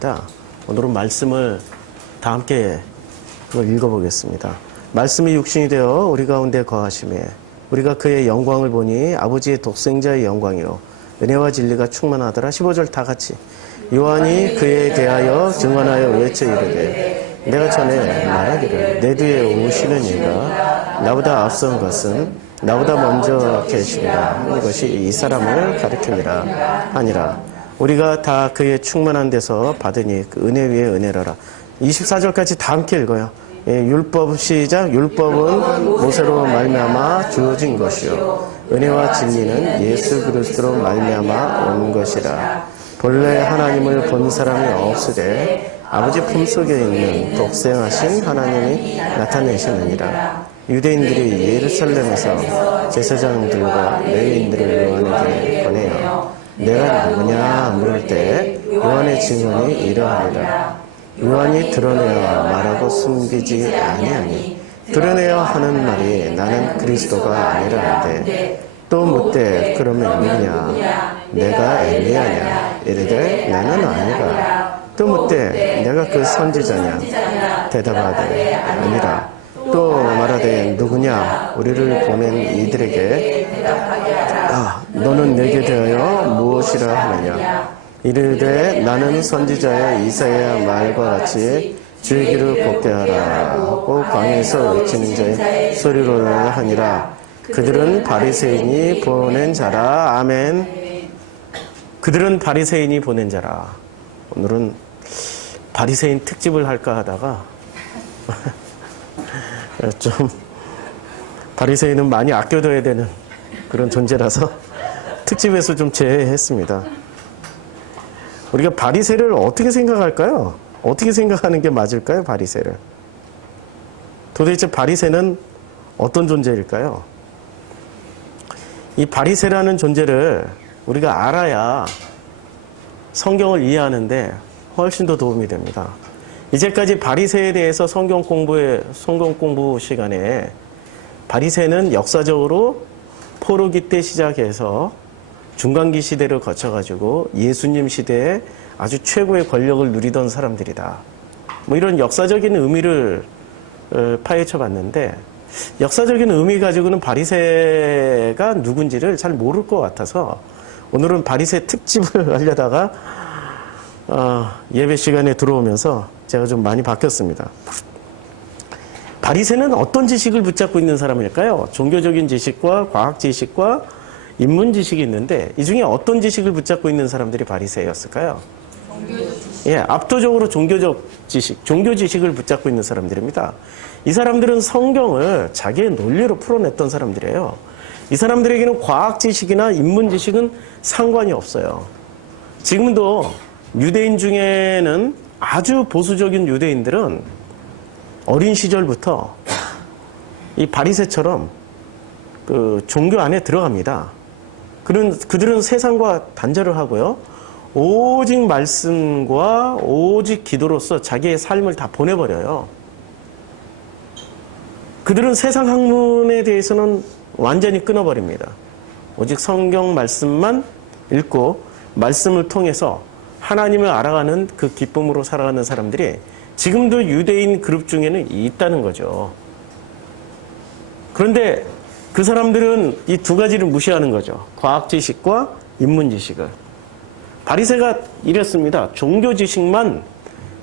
있습니다. 오늘은 말씀을 다 함께 그걸 읽어보겠습니다. 말씀이 육신이 되어 우리 가운데 거하심에 우리가 그의 영광을 보니 아버지의 독생자의 영광이요 은혜와 진리가 충만하더라. 15절 다 같이. 요한이 그에 대하여 증언하여 외쳐 이르되 내가 전에 말하기를 내 뒤에 오시는 이가 나보다 앞선 것은 나보다 먼저 계시니라 하는 것이 이 사람을 가리킵니다 하니라. 우리가 다 그의 충만한 데서 받으니 그 은혜 위에 은혜라라. 24절까지 다 함께 읽어요. 율법 시작. 율법은 모세로 말미암아 주어진 것이요 은혜와 진리는 예수 그리스도로 말미암아 온 것이라. 본래 하나님을 본 사람이 없으되 아버지 품속에 있는 독생하신 하나님이 나타내시느니라. 유대인들이 예루살렘에서 제사장들과 레위인들을 요한에게 보내어 내가 누구냐 물을 때 요한의 증언이 이러하니라. 요한이 드러내어 말하고 숨기지 아니하니 드러내어 하는 말이 나는 그리스도가 아니라는데 또 묻되 그러면 누구냐 내가 엘리야냐 이르되 나는 아니라. 또 묻되 내가 그 선지자냐 대답하되 아니라. 또 말하되 누구냐 우리를 보낸 이들에게 너는 내게 대하여 무엇이라 하느냐 이르되 나는 선지자의 이사야 말과 같이 줄기를 곱게 하라 하고 광야에서 외치는 자의 소리로 하니라. 그들은 바리새인이 보낸 자라. 아멘. 그들은 바리새인이 보낸 자라. 오늘은 바리새인 특집을 할까 하다가 좀 바리새인은 많이 아껴둬야 되는 그런 존재라서 특집에서 좀 제외했습니다. 우리가 바리새를 어떻게 생각할까요? 어떻게 생각하는 게 맞을까요? 바리새를. 도대체 바리새는 어떤 존재일까요? 이 바리새라는 존재를 우리가 알아야 성경을 이해하는데 훨씬 더 도움이 됩니다. 이제까지 바리새에 대해서 성경 공부 시간에 바리새는 역사적으로 포로기 때 시작해서 중간기 시대를 거쳐가지고 예수님 시대에 아주 최고의 권력을 누리던 사람들이다. 뭐 이런 역사적인 의미를 파헤쳐 봤는데 역사적인 의미 가지고는 바리새가 누군지를 잘 모를 것 같아서 오늘은 바리새 특집을 하려다가 예배 시간에 들어오면서 제가 좀 많이 바뀌었습니다. 바리새는 어떤 지식을 붙잡고 있는 사람일까요? 종교적인 지식과 과학 지식과 인문 지식이 있는데 이 중에 어떤 지식을 붙잡고 있는 사람들이 바리새였을까요? 예, 압도적으로 종교적 지식, 종교 지식을 붙잡고 있는 사람들입니다. 이 사람들은 성경을 자기의 논리로 풀어냈던 사람들이에요. 이 사람들에게는 과학 지식이나 인문 지식은 상관이 없어요. 지금도 유대인 중에는 아주 보수적인 유대인들은 어린 시절부터 이 바리새처럼 그 종교 안에 들어갑니다. 그들은 세상과 단절을 하고요. 오직 말씀과 오직 기도로서 자기의 삶을 다 보내버려요. 그들은 세상 학문에 대해서는 완전히 끊어버립니다. 오직 성경 말씀만 읽고 말씀을 통해서 하나님을 알아가는 그 기쁨으로 살아가는 사람들이 지금도 유대인 그룹 중에는 있다는 거죠. 그런데 그 사람들은 이 두 가지를 무시하는 거죠. 과학 지식과 인문 지식을. 바리새가 이랬습니다. 종교 지식만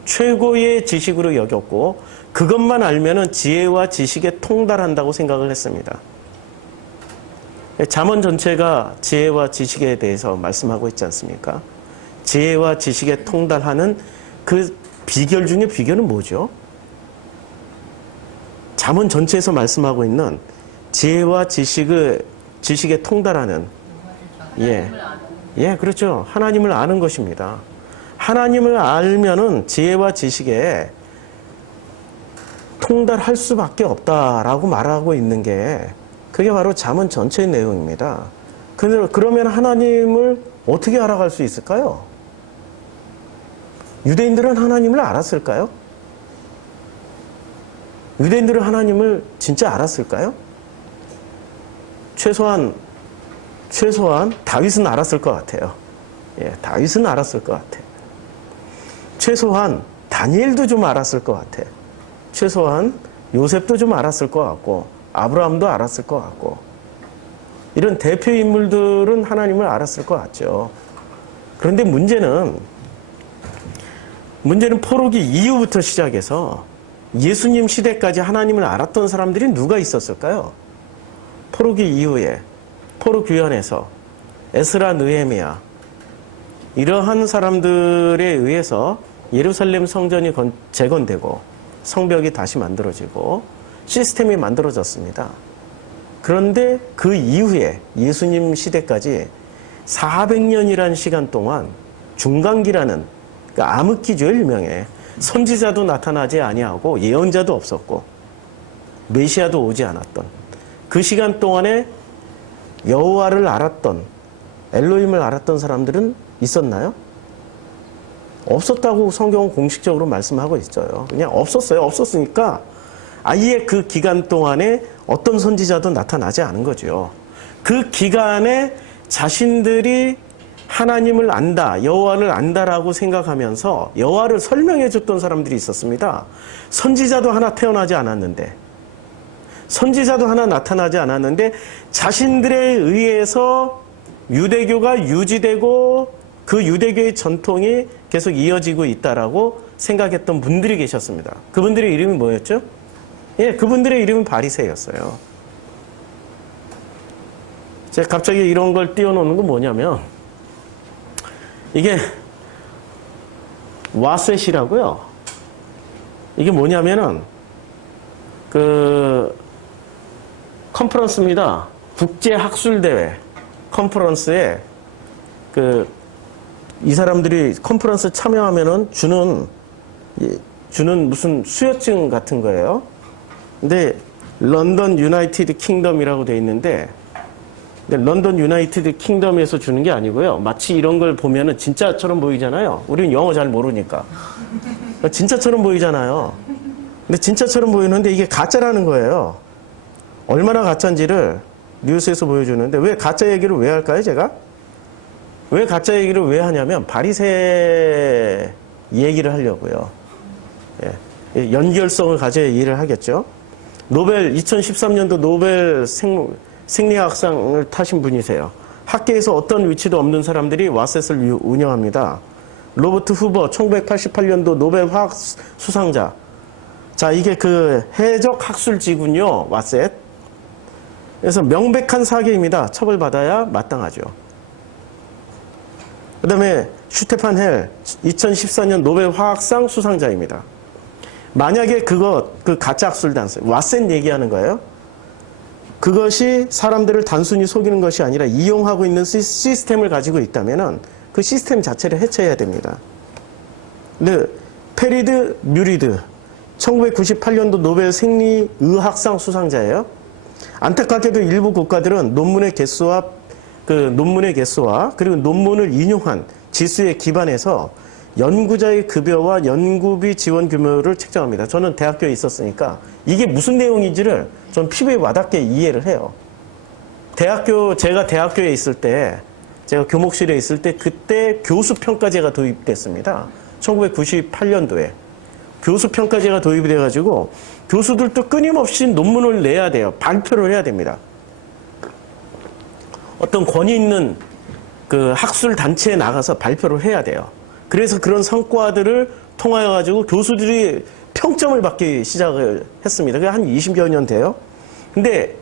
최고의 지식으로 여겼고 그것만 알면은 지혜와 지식에 통달한다고 생각을 했습니다. 잠언 전체가 지혜와 지식에 대해서 말씀하고 있지 않습니까? 지혜와 지식에 통달하는 그 비결 중에 비결은 뭐죠? 잠언 전체에서 말씀하고 있는 지혜와 지식에 통달하는 그렇죠. 하나님을 아는 것입니다. 하나님을 알면은 지혜와 지식에 통달할 수밖에 없다라고 말하고 있는 게 그게 바로 잠언 전체의 내용입니다. 그러면 하나님을 어떻게 알아갈 수 있을까요? 유대인들은 하나님을 알았을까요? 유대인들은 하나님을 진짜 알았을까요? 최소한 다윗은 알았을 것 같아요. 다윗은 알았을 것 같아요. 최소한 다니엘도 좀 알았을 것 같아. 최소한 요셉도 좀 알았을 것 같고 아브라함도 알았을 것 같고 이런 대표 인물들은 하나님을 알았을 것 같죠. 그런데 문제는 포로기 이후부터 시작해서 예수님 시대까지 하나님을 알았던 사람들이 누가 있었을까요? 포로기 이후에 포로 귀환에서 에스라, 느헤미야 이러한 사람들에 의해서 예루살렘 성전이 재건되고 성벽이 다시 만들어지고 시스템이 만들어졌습니다. 그런데 그 이후에 예수님 시대까지 400년이라는 시간 동안 중간기라는 그러니까 암흑기죠, 일명의 선지자도 나타나지 아니하고 예언자도 없었고 메시아도 오지 않았던 그 시간 동안에 여호와를 알았던 엘로힘을 알았던 사람들은 있었나요? 없었다고 성경은 공식적으로 말씀하고 있어요. 그냥 없었어요. 없었으니까 아예 그 기간 동안에 어떤 선지자도 나타나지 않은 거죠. 그 기간에 자신들이 하나님을 안다, 여호와를 안다라고 생각하면서 여호와를 설명해 줬던 사람들이 있었습니다. 선지자도 하나 태어나지 않았는데 선지자도 하나 나타나지 않았는데 자신들에 의해서 유대교가 유지되고 그 유대교의 전통이 계속 이어지고 있다라고 생각했던 분들이 계셨습니다. 그분들의 이름이 뭐였죠? 예, 그분들의 이름은 바리새였어요. 제가 갑자기 이런 걸 띄워놓는 건 뭐냐면 이게 와셋이라고요. 이게 뭐냐면은 그 컨퍼런스입니다. 국제학술대회 컨퍼런스에 이 사람들이 컨퍼런스 참여하면은 주는 무슨 수여증 같은 거예요. 근데 런던 유나이티드 킹덤이라고 돼 있는데 런던 유나이티드 킹덤에서 주는 게 아니고요. 마치 이런 걸 보면은 진짜처럼 보이잖아요. 우리는 영어 잘 모르니까. 진짜처럼 보이잖아요. 근데 진짜처럼 보이는데 이게 가짜라는 거예요. 얼마나 가짜인지를 뉴스에서 보여주는데 왜 가짜 얘기를 왜 할까요, 제가? 왜 가짜 얘기를 왜 하냐면 바리새 얘기를 하려고요. 예. 연결성을 가져야 이해를 하겠죠. 2013년도 노벨 생리학상을 타신 분이세요. 학계에서 어떤 위치도 없는 사람들이 와셋을 운영합니다. 로버트 후버 1988년도 노벨 화학 수상자. 자, 이게 그 해적 학술지군요, 와셋. 그래서 명백한 사기입니다. 처벌받아야 마땅하죠. 그 다음에 슈테판 헬 2014년 노벨 화학상 수상자입니다. 만약에 그 가짜 학술단체 와셋 얘기하는 거예요. 그것이 사람들을 단순히 속이는 것이 아니라 이용하고 있는 시스템을 가지고 있다면은 그 시스템 자체를 해체해야 됩니다. 근데 페리드 뮤리드 1998년도 노벨 생리의학상 수상자예요. 안타깝게도 일부 국가들은 논문의 개수와 그리고 논문을 인용한 지수에 기반해서 연구자의 급여와 연구비 지원 규모를 책정합니다. 저는 대학교에 있었으니까 이게 무슨 내용인지를 전 피부에 와닿게 이해를 해요. 제가 대학교에 있을 때, 제가 교목실에 있을 때 그때 교수평가제가 도입됐습니다. 1998년도에. 교수평가제가 도입이 돼가지고 교수들도 끊임없이 논문을 내야 돼요. 발표를 해야 됩니다. 어떤 권위 있는 그 학술 단체에 나가서 발표를 해야 돼요. 그래서 그런 성과들을 통하여 가지고 교수들이 평점을 받기 시작을 했습니다. 그게 한 20여 년 돼요. 근데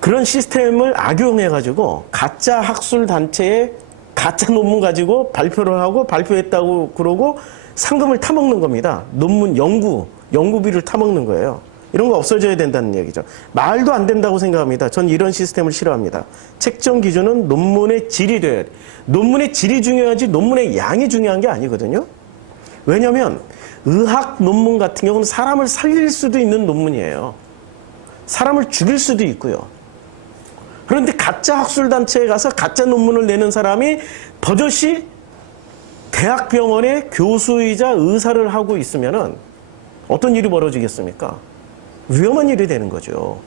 그런 시스템을 악용해 가지고 가짜 학술 단체에 가짜 논문 가지고 발표를 하고 발표했다고 그러고 상금을 타먹는 겁니다. 논문 연구비를 타먹는 거예요. 이런 거 없어져야 된다는 얘기죠. 말도 안 된다고 생각합니다. 전 이런 시스템을 싫어합니다. 책정 기준은 논문의 질이 돼야 돼. 논문의 질이 중요하지 논문의 양이 중요한 게 아니거든요. 왜냐하면 의학 논문 같은 경우는 사람을 살릴 수도 있는 논문이에요. 사람을 죽일 수도 있고요. 그런데 가짜 학술단체에 가서 가짜 논문을 내는 사람이 버젓이 대학병원의 교수이자 의사를 하고 있으면은 어떤 일이 벌어지겠습니까? 위험한 일이 되는 거죠.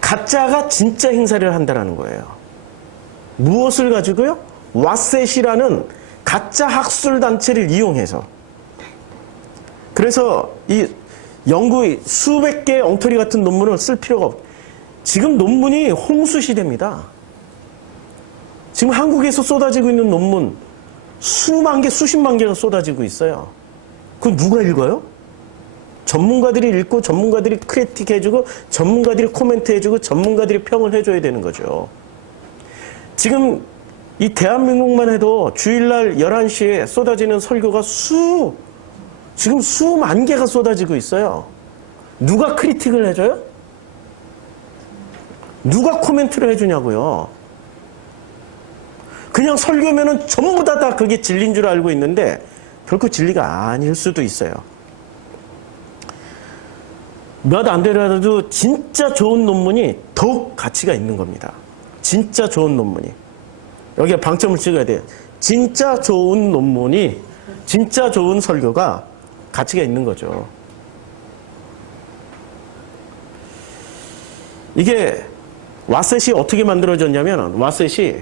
가짜가 진짜 행사를 한다는 거예요. 무엇을 가지고요? 와셋이라는 가짜 학술 단체를 이용해서. 그래서 이 연구 수백 개의 엉터리 같은 논문을 쓸 필요가 없고, 지금 논문이 홍수 시대입니다. 지금 한국에서 쏟아지고 있는 논문 수만 개, 수십만 개가 쏟아지고 있어요. 그건 누가 읽어요? 전문가들이 읽고, 전문가들이 크리틱 해주고, 전문가들이 코멘트 해주고, 전문가들이 평을 해줘야 되는 거죠. 지금 이 대한민국만 해도 주일날 11시에 쏟아지는 설교가 지금 수만 개가 쏟아지고 있어요. 누가 크리틱을 해줘요? 누가 코멘트를 해주냐고요. 그냥 설교면은 전부 다 그게 진리인 줄 알고 있는데 결코 진리가 아닐 수도 있어요. 몇 안 되더라도 진짜 좋은 논문이 더욱 가치가 있는 겁니다. 진짜 좋은 논문이. 여기에 방점을 찍어야 돼요. 진짜 좋은 논문이, 진짜 좋은 설교가 가치가 있는 거죠. 이게 와셋이 어떻게 만들어졌냐면, 와셋이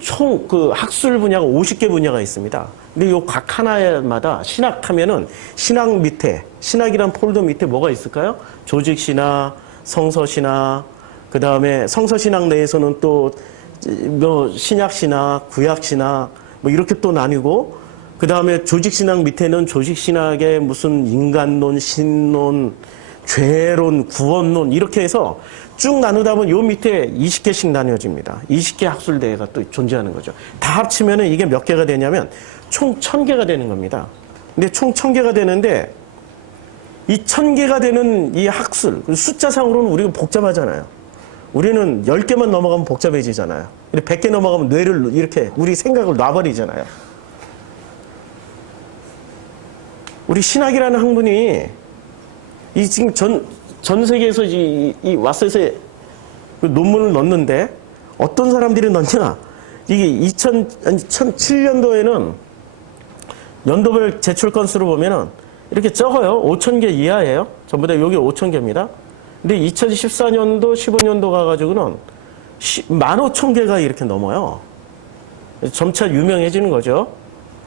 총 그 학술 분야가 50개 분야가 있습니다. 근데 요 각 하나마다 신학하면은 신학 밑에, 신학이란 폴더 밑에 뭐가 있을까요? 조직신학, 성서신학, 그 다음에 성서신학 내에서는 또 뭐 신약신학, 구약신학 뭐 이렇게 또 나뉘고, 그 다음에 조직신학 밑에는 조직신학의 무슨 인간론, 신론, 죄론, 구원론 이렇게 해서 쭉 나누다 보면 요 밑에 20개씩 나뉘어집니다. 20개 학술대회가 또 존재하는 거죠. 다 합치면은 이게 몇 개가 되냐면 총 1000개가 되는 겁니다. 근데 총 1000개가 되는데 이 1000개가 되는 이 학술, 숫자상으로는 우리가 복잡하잖아요. 우리는 10개만 넘어가면 복잡해지잖아요. 100개 넘어가면 뇌를 이렇게 우리 생각을 놔버리잖아요. 우리 신학이라는 학문이 이 지금 전 세계에서 이 왓셋에 논문을 넣는데 어떤 사람들이 넣냐? 이게 2007년도에는 연도별 제출 건수로 보면은 이렇게 적어요. 5,000개 이하예요. 전부 다 여기 5,000개입니다. 근데 2014년도, 15년도 가가지고는 15,000개가 이렇게 넘어요. 점차 유명해지는 거죠.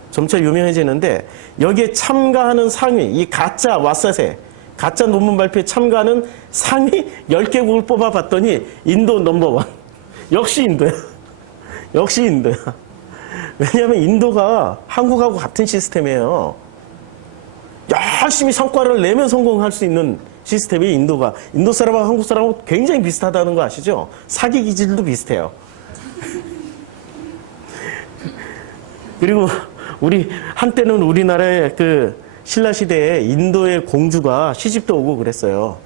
점차 유명해지는데 여기에 참가하는 상위, 이 가짜 왓셋에 가짜 논문 발표에 참가하는 상위 10개국을 뽑아봤더니 인도 넘버원. 역시 인도야. 역시 인도야. 왜냐하면 인도가 한국하고 같은 시스템이에요. 열심히 성과를 내면 성공할 수 있는 시스템이 인도가. 인도 사람하고 한국 사람하고 굉장히 비슷하다는 거 아시죠? 사기 기질도 비슷해요. 그리고 한때는 우리나라의 그 신라시대에 인도의 공주가 시집도 오고 그랬어요.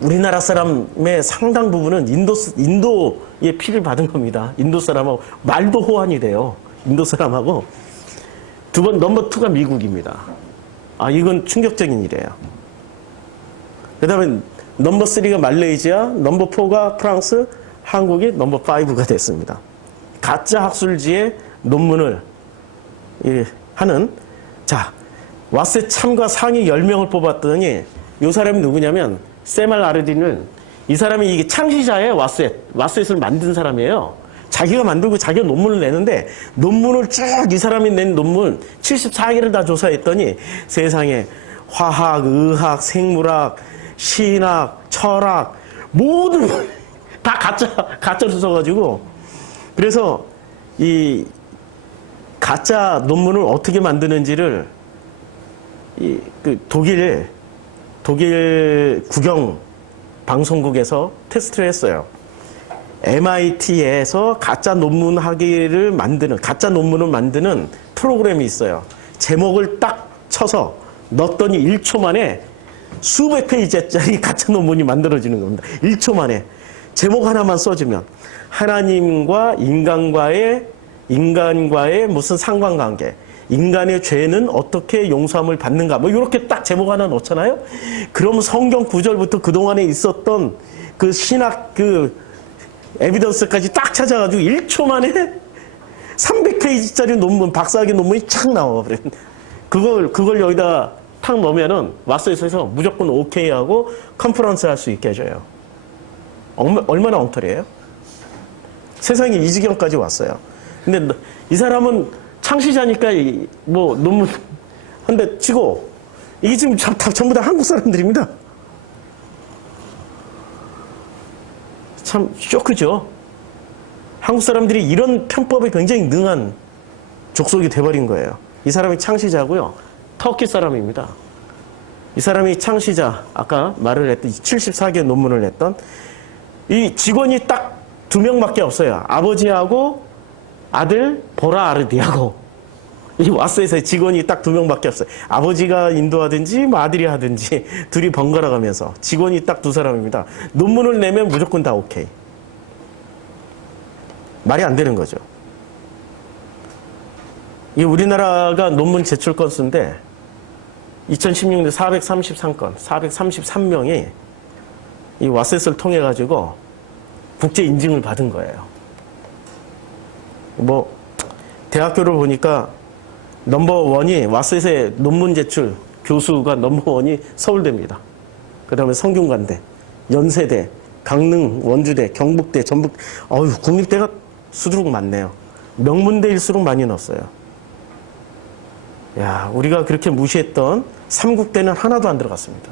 우리나라 사람의 상당 부분은 인도의 피를 받은 겁니다. 인도 사람하고 말도 호환이 돼요. 인도 사람하고. 넘버 2가 미국입니다. 이건 충격적인 일이에요. 그 다음에 넘버 3가 말레이시아, 넘버 4가 프랑스, 한국이 넘버 5가 됐습니다. 가짜 학술지의 논문을 하는, 자, 왓셋 참가 상위 10명을 뽑았더니 이 사람이 누구냐면 세말 아르딘은, 이 사람이 이게 창시자의 왓셋을 만든 사람이에요. 자기가 만들고 자기가 논문을 내는데 논문을 쭉 이 사람이 낸 논문 74개를 다 조사했더니 세상에 화학, 의학, 생물학, 신학, 철학 모두 다 가짜로 써가지고, 그래서 이 가짜 논문을 어떻게 만드는지를 그 독일 국영 방송국에서 테스트를 했어요. MIT에서 가짜 논문을 만드는 프로그램이 있어요. 제목을 딱 쳐서 넣었더니 1초 만에 수백 페이지짜리 가짜 논문이 만들어지는 겁니다. 1초 만에. 제목 하나만 써주면 하나님과 인간과의 무슨 상관관계, 인간의 죄는 어떻게 용서함을 받는가, 뭐 이렇게 딱 제목 하나 넣잖아요. 그럼 성경 구절부터 그동안에 있었던 그 신학 에비던스까지 딱 찾아가지고 1초 만에 300페이지짜리 논문, 박사학위 논문이 착 나와. 그걸 여기다 탁 넣으면은 왓셋에서 무조건 오케이 하고 컨퍼런스 할 수 있게 해줘요. 얼마나 엉터리예요? 세상이 이 지경까지 왔어요. 근데 이 사람은 창시자니까 뭐 논문 한 대 치고 이게 지금 전부 다 한국 사람들입니다. 참 쇼크죠. 한국 사람들이 이런 편법에 굉장히 능한 족속이 돼버린 거예요. 이 사람이 창시자고요. 터키 사람입니다. 이 사람이 창시자, 아까 말을 했던 74개 논문을 냈던 이 직원이 딱 2명밖에 없어요. 아버지하고 아들 보라 아르디하고 이 와스에서 직원이 딱 2명밖에 없어요. 아버지가 인도하든지 뭐 아들이 하든지 둘이 번갈아 가면서 직원이 딱 2사람입니다. 논문을 내면 무조건 다 오케이. 말이 안 되는 거죠. 이 우리나라가 논문 제출 건수인데 2016년 433건, 433명이 이 와셋을 통해 가지고 국제 인증을 받은 거예요. 뭐 대학교를 보니까 넘버원이 와셋의 논문 제출 교수가 넘버원이 서울대입니다. 그다음에 성균관대, 연세대, 강릉, 원주대, 경북대, 전북, 국립대가 수두룩 많네요. 명문대일수록 많이 넣었어요. 야, 우리가 그렇게 무시했던 삼국대는 하나도 안 들어갔습니다.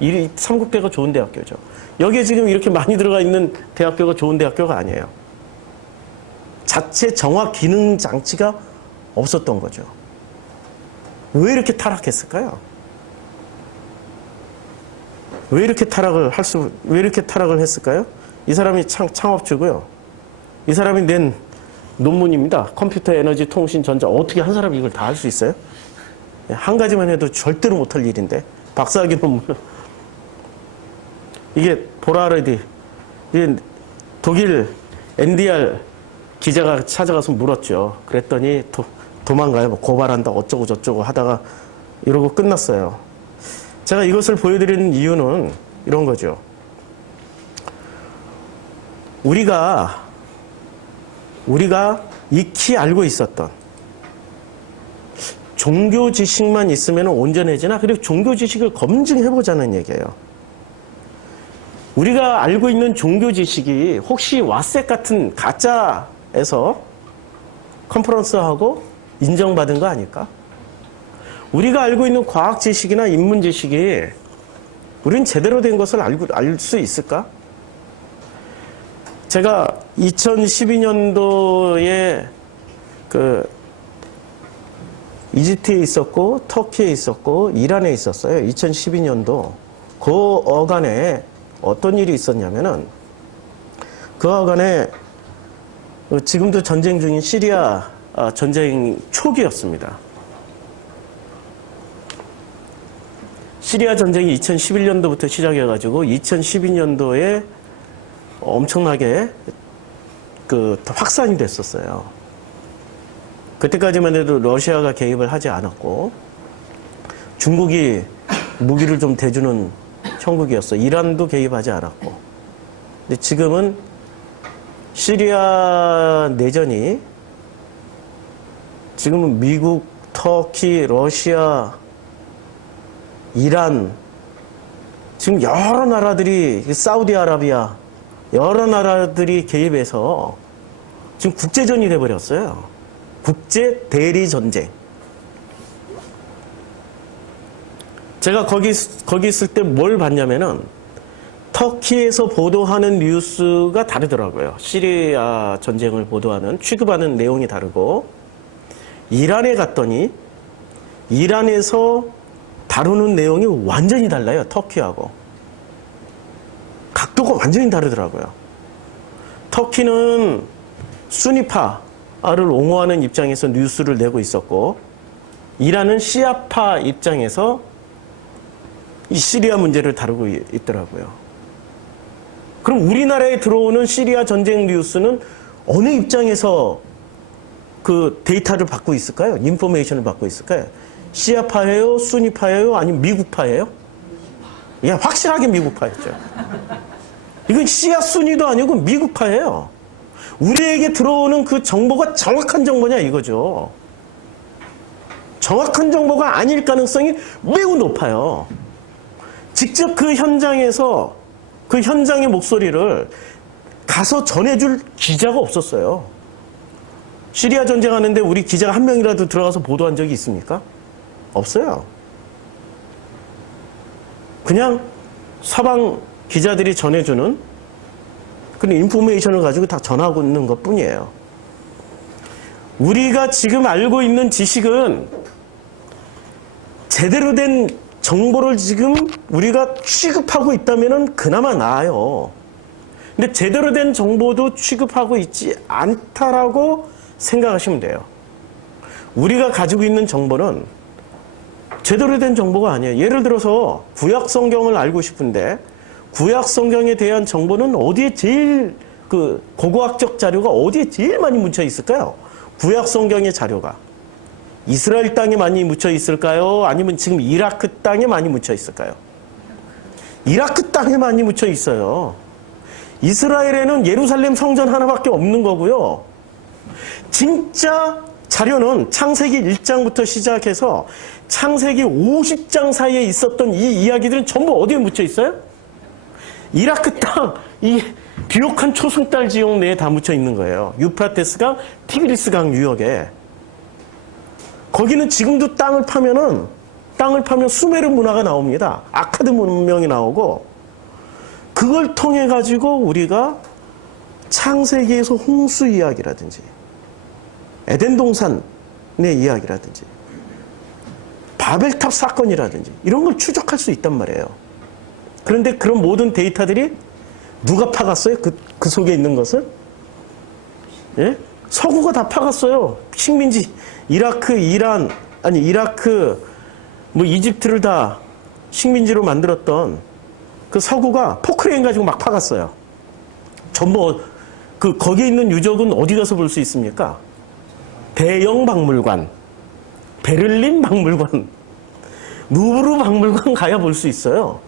이 삼국대가 좋은 대학교죠. 여기에 지금 이렇게 많이 들어가 있는 대학교가 좋은 대학교가 아니에요. 자체 정화 기능 장치가 없었던 거죠. 왜 이렇게 타락했을까요? 왜 이렇게 타락을 했을까요? 이 사람이 창업주고요. 이 사람이 낸 논문입니다. 컴퓨터, 에너지, 통신, 전자. 어떻게 한 사람이 이걸 다 할 수 있어요? 한 가지만 해도 절대로 못할 일인데. 박사학위 논문. 이게 보라르디. 이게 독일 NDR 기자가 찾아가서 물었죠. 그랬더니 도망가요. 뭐 고발한다 어쩌고 저쩌고 하다가 이러고 끝났어요. 제가 이것을 보여드리는 이유는 이런 거죠. 우리가 익히 알고 있었던 종교 지식만 있으면 온전해지나? 그리고 종교 지식을 검증해보자는 얘기예요. 우리가 알고 있는 종교 지식이 혹시 왓셋 같은 가짜에서 컨퍼런스하고 인정받은 거 아닐까? 우리가 알고 있는 과학 지식이나 인문 지식이 우리는 제대로 된 것을 알 수 있을까? 제가 2012년도에 이집트에 있었고 터키에 있었고 이란에 있었어요. 2012년도 그 어간에 어떤 일이 있었냐면은 그 어간에 지금도 전쟁 중인 시리아 전쟁 초기였습니다. 시리아 전쟁이 2011년도부터 시작해가지고 2012년도에 엄청나게 확산이 됐었어요. 그때까지만 해도 러시아가 개입을 하지 않았고 중국이 무기를 좀 대주는 형국이었어. 이란도 개입하지 않았고. 근데 지금은 시리아 내전이 지금은 미국, 터키, 러시아, 이란 지금 여러 나라들이 사우디아라비아 여러 나라들이 개입해서 지금 국제전이 돼버렸어요. 국제 대리 전쟁. 제가 거기 있을 때 뭘 봤냐면은 터키에서 보도하는 뉴스가 다르더라고요. 시리아 전쟁을 보도하는 취급하는 내용이 다르고 이란에 갔더니 이란에서 다루는 내용이 완전히 달라요. 터키하고. 각도가 완전히 다르더라고요. 터키는 수니파를 옹호하는 입장에서 뉴스를 내고 있었고 이란은 시아파 입장에서 이 시리아 문제를 다루고 있더라고요. 그럼 우리나라에 들어오는 시리아 전쟁 뉴스는 어느 입장에서 그 데이터를 받고 있을까요? 인포메이션을 받고 있을까요? 시아파예요? 수니파예요? 아니면 미국파예요? 예, 확실하게 미국파였죠. 이건 시아 순위도 아니고 미국파예요. 우리에게 들어오는 그 정보가 정확한 정보냐 이거죠. 정확한 정보가 아닐 가능성이 매우 높아요. 직접 그 현장에서 그 현장의 목소리를 가서 전해줄 기자가 없었어요. 시리아 전쟁하는데 우리 기자가 한 명이라도 들어가서 보도한 적이 있습니까? 없어요. 그냥 서방 기자들이 전해주는 그런 인포메이션을 가지고 다 전하고 있는 것 뿐이에요. 우리가 지금 알고 있는 지식은 제대로 된 정보를 지금 우리가 취급하고 있다면 그나마 나아요. 근데 제대로 된 정보도 취급하고 있지 않다라고 생각하시면 돼요. 우리가 가지고 있는 정보는 제대로 된 정보가 아니에요. 예를 들어서 구약 성경을 알고 싶은데 구약 성경에 대한 정보는 어디에 제일 고고학적 자료가 어디에 제일 많이 묻혀 있을까요? 구약 성경의 자료가 이스라엘 땅에 많이 묻혀 있을까요? 아니면 지금 이라크 땅에 많이 묻혀 있을까요? 이라크 땅에 많이 묻혀 있어요. 이스라엘에는 예루살렘 성전 하나밖에 없는 거고요. 진짜 자료는 창세기 1장부터 시작해서 창세기 50장 사이에 있었던 이 이야기들은 전부 어디에 묻혀 있어요? 이라크 땅, 이 비옥한 초승달 지역 내에 다 묻혀 있는 거예요. 유프라테스강, 티그리스강 유역에. 거기는 지금도 땅을 파면 수메르 문화가 나옵니다. 아카드 문명이 나오고, 그걸 통해 가지고 우리가 창세기에서 홍수 이야기라든지 에덴 동산의 이야기라든지 바벨탑 사건이라든지 이런 걸 추적할 수 있단 말이에요. 그런데 그런 모든 데이터들이 누가 파갔어요? 그 속에 있는 것을? 예? 서구가 다 파갔어요. 식민지 이라크, 이란, 아니 이라크, 이집트를 다 식민지로 만들었던 그 서구가 포크레인 가지고 막 파갔어요. 전부 거기에 있는 유적은 어디 가서 볼 수 있습니까? 대영 박물관, 베를린 박물관, 루브르 박물관 가야 볼 수 있어요.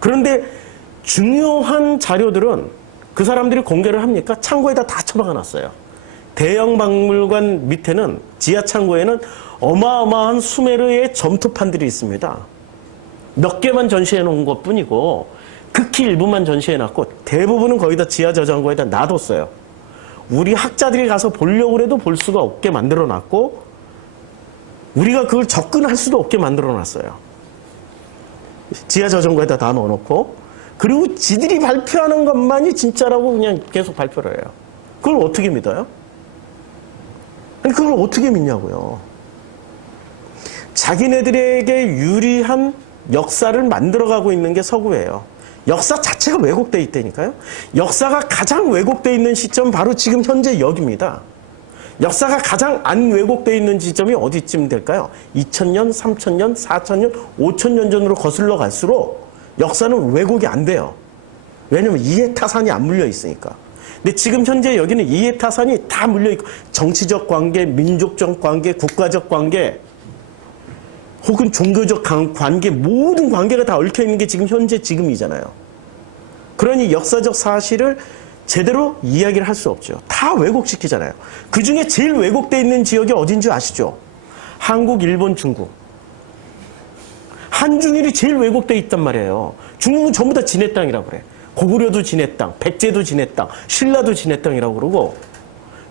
그런데 중요한 자료들은 그 사람들이 공개를 합니까? 창고에다 다 처박아 놨어요. 대영 박물관 밑에는, 지하 창고에는 어마어마한 수메르의 점토판들이 있습니다. 몇 개만 전시해 놓은 것 뿐이고 극히 일부만 전시해 놨고 대부분은 거기다 지하 저장고에다 놔뒀어요. 우리 학자들이 가서 보려고 해도 볼 수가 없게 만들어 놨고 우리가 그걸 접근할 수도 없게 만들어 놨어요. 지하 저장고에다 다 넣어놓고, 그리고 지들이 발표하는 것만이 진짜라고 그냥 계속 발표를 해요. 그걸 어떻게 믿어요? 아니 그걸 어떻게 믿냐고요. 자기네들에게 유리한 역사를 만들어가고 있는 게 서구예요. 역사 자체가 왜곡되어 있다니까요. 역사가 가장 왜곡되어 있는 시점은 바로 지금 현재 여기입니다. 역사가 가장 안 왜곡되어 있는 지점이 어디쯤 될까요? 2000년, 3000년, 4000년, 5000년 전으로 거슬러 갈수록 역사는 왜곡이 안 돼요. 왜냐면 이해타산이 안 물려 있으니까. 근데 지금 현재 여기는 이해타산이 다 물려 있고, 정치적 관계, 민족적 관계, 국가적 관계, 혹은 종교적 관계, 모든 관계가 다 얽혀 있는 게 지금 현재 지금이잖아요. 그러니 역사적 사실을 제대로 이야기를 할 수 없죠. 다 왜곡시키잖아요. 그 중에 제일 왜곡되어 있는 지역이 어딘지 아시죠? 한국, 일본, 중국. 한중일이 제일 왜곡되어 있단 말이에요. 중국은 전부 다 지네 땅이라고 그래. 고구려도 지네 땅, 백제도 지네 땅, 신라도 지네 땅이라고 그러고,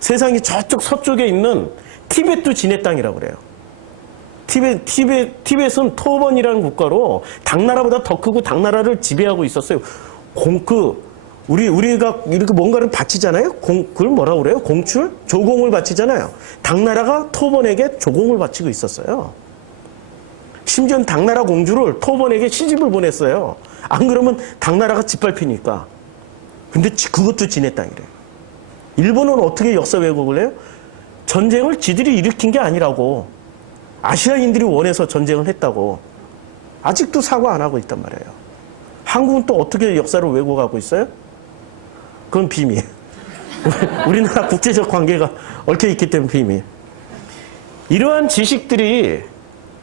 세상이 저쪽 서쪽에 있는 티벳도 지네 땅이라고 그래요. 티벳은 토번이라는 국가로 당나라보다 더 크고 당나라를 지배하고 있었어요. 우리가 이렇게 뭔가를 바치잖아요? 그걸 뭐라고 그래요? 공출? 조공을 바치잖아요. 당나라가 토번에게 조공을 바치고 있었어요. 심지어 당나라 공주를 토번에게 시집을 보냈어요. 안 그러면 당나라가 짓밟히니까. 근데 그것도 지네 땅이래요. 일본은 어떻게 역사 왜곡을 해요? 전쟁을 지들이 일으킨 게 아니라고. 아시아인들이 원해서 전쟁을 했다고. 아직도 사과 안 하고 있단 말이에요. 한국은 또 어떻게 역사를 왜곡하고 있어요? 그건 비밀. 우리나라 국제적 관계가 얽혀 있기 때문에 비밀. 이러한 지식들이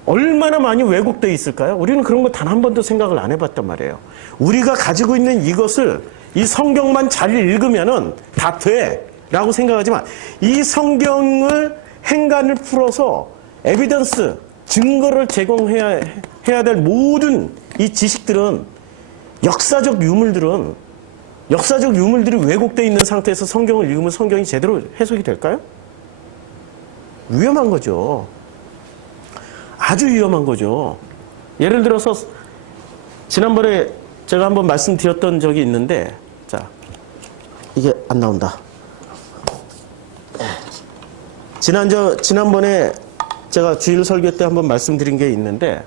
얼마나 많이 왜곡되어 있을까요? 우리는 그런 거 단 한 번도 생각을 안 해봤단 말이에요. 우리가 가지고 있는 이것을, 이 성경만 잘 읽으면은 다 돼 라고 생각하지만, 이 성경을 행간을 풀어서 에비던스, 증거를 제공해야 될 모든 이 지식들은, 역사적 유물들이 왜곡되어 있는 상태에서 성경을 읽으면 성경이 제대로 해석이 될까요? 위험한 거죠. 아주 위험한 거죠. 예를 들어서 지난번에 제가 한번 말씀드렸던 적이 있는데, 자, 이게 안 나온다. 지난번에 제가 주일 설교 때 한번 말씀드린 게 있는데,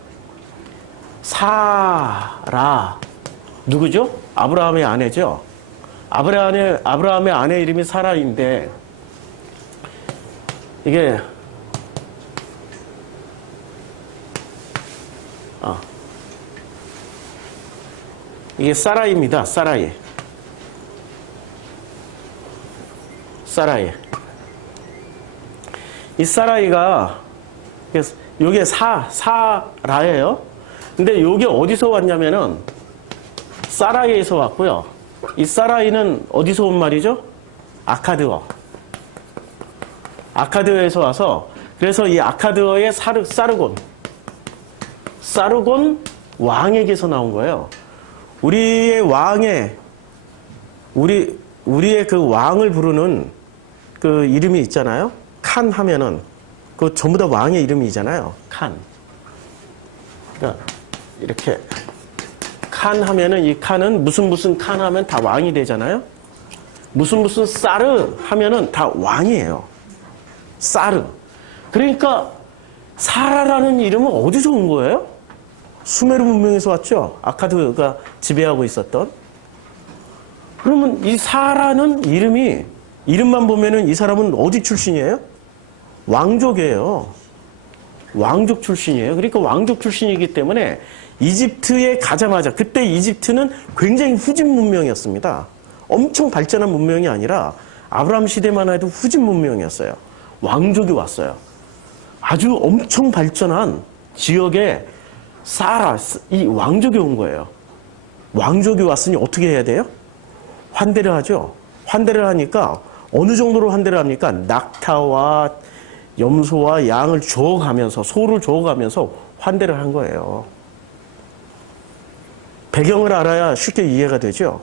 사라, 누구죠? 아브라함의 아내죠. 아브라함의 아내 이름이 사라인데, 이게, 이게 사라이입니다. 사라이. 이 사라이가, 요게 사라예요. 근데 요게 어디서 왔냐면은, 사라이에서 왔고요. 이 사라이는 어디서 온 말이죠? 아카드어에서 와서, 그래서 이 아카드어의 사르곤 왕에게서 나온 거예요. 우리의 그 왕을 부르는 그 이름이 있잖아요. 칸 하면은, 그 전부 다 왕의 이름이잖아요. 칸. 그러니까, 이렇게. 칸 하면은 이 칸은 무슨 칸 하면 다 왕이 되잖아요. 무슨 사르 하면은 다 왕이에요. 사르. 그러니까 사라라는 이름은 어디서 온 거예요? 수메르 문명에서 왔죠. 아카드가 지배하고 있었던. 그러면 이 사라는 이름만 보면은 이 사람은 어디 출신이에요? 왕족이에요. 왕족 출신이에요. 그러니까 왕족 출신이기 때문에 이집트에 가자마자, 그때 이집트는 굉장히 후진 문명이었습니다. 엄청 발전한 문명이 아니라 아브라함 시대만 해도 후진 문명이었어요. 왕족이 왔어요. 아주 엄청 발전한 지역에 이 왕족이 온 거예요. 왕족이 왔으니 어떻게 해야 돼요? 환대를 하죠. 환대를 하니까 어느 정도로 환대를 합니까? 낙타와 염소와 양을 주어가면서, 소를 주어가면서 환대를 한 거예요. 배경을 알아야 쉽게 이해가 되죠.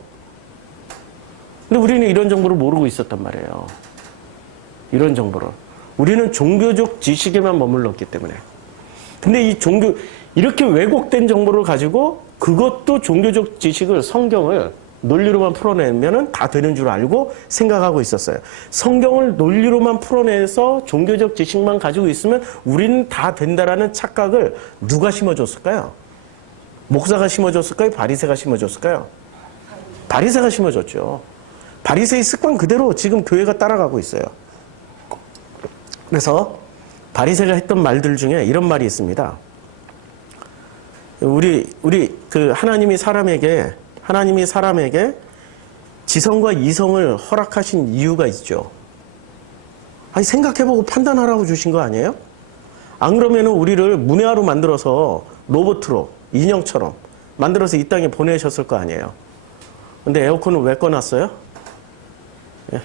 근데 우리는 이런 정보를 모르고 있었단 말이에요. 이런 정보를. 우리는 종교적 지식에만 머물렀기 때문에. 근데 이렇게 왜곡된 정보를 가지고 그것도 종교적 지식을, 성경을 논리로만 풀어내면 다 되는 줄 알고 생각하고 있었어요. 성경을 논리로만 풀어내서 종교적 지식만 가지고 있으면 우리는 다 된다라는 착각을 누가 심어줬을까요? 목사가 심어줬을까요? 바리새가 심어줬을까요? 바리새가 심어줬죠. 바리새의 습관 그대로 지금 교회가 따라가고 있어요. 그래서 바리새가 했던 말들 중에 이런 말이 있습니다. 우리 그 하나님이 사람에게 지성과 이성을 허락하신 이유가 있죠. 아니, 생각해보고 판단하라고 주신 거 아니에요? 안 그러면은 우리를 문외화로 만들어서 로봇으로, 인형처럼 만들어서 이 땅에 보내셨을 거 아니에요. 근데 에어컨은 왜 꺼놨어요? 예.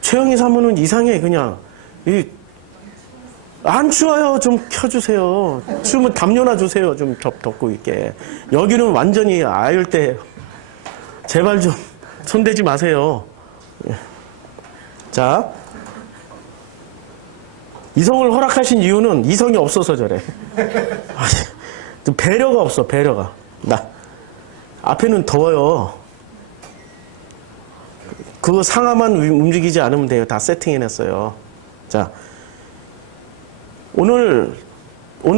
최영희 사모는 이상해, 그냥. 안 추워요. 좀 켜주세요. 추우면 담요나 주세요. 좀 덮고 있게. 여기는 완전히 아열대. 제발 좀 손대지 마세요. 자, 이성을 허락하신 이유는 이성이 없어서 저래. 배려가 없어, 배려가. 앞에는 더워요. 그거 상하만 움직이지 않으면 돼요. 다 세팅해놨어요. 자, 오늘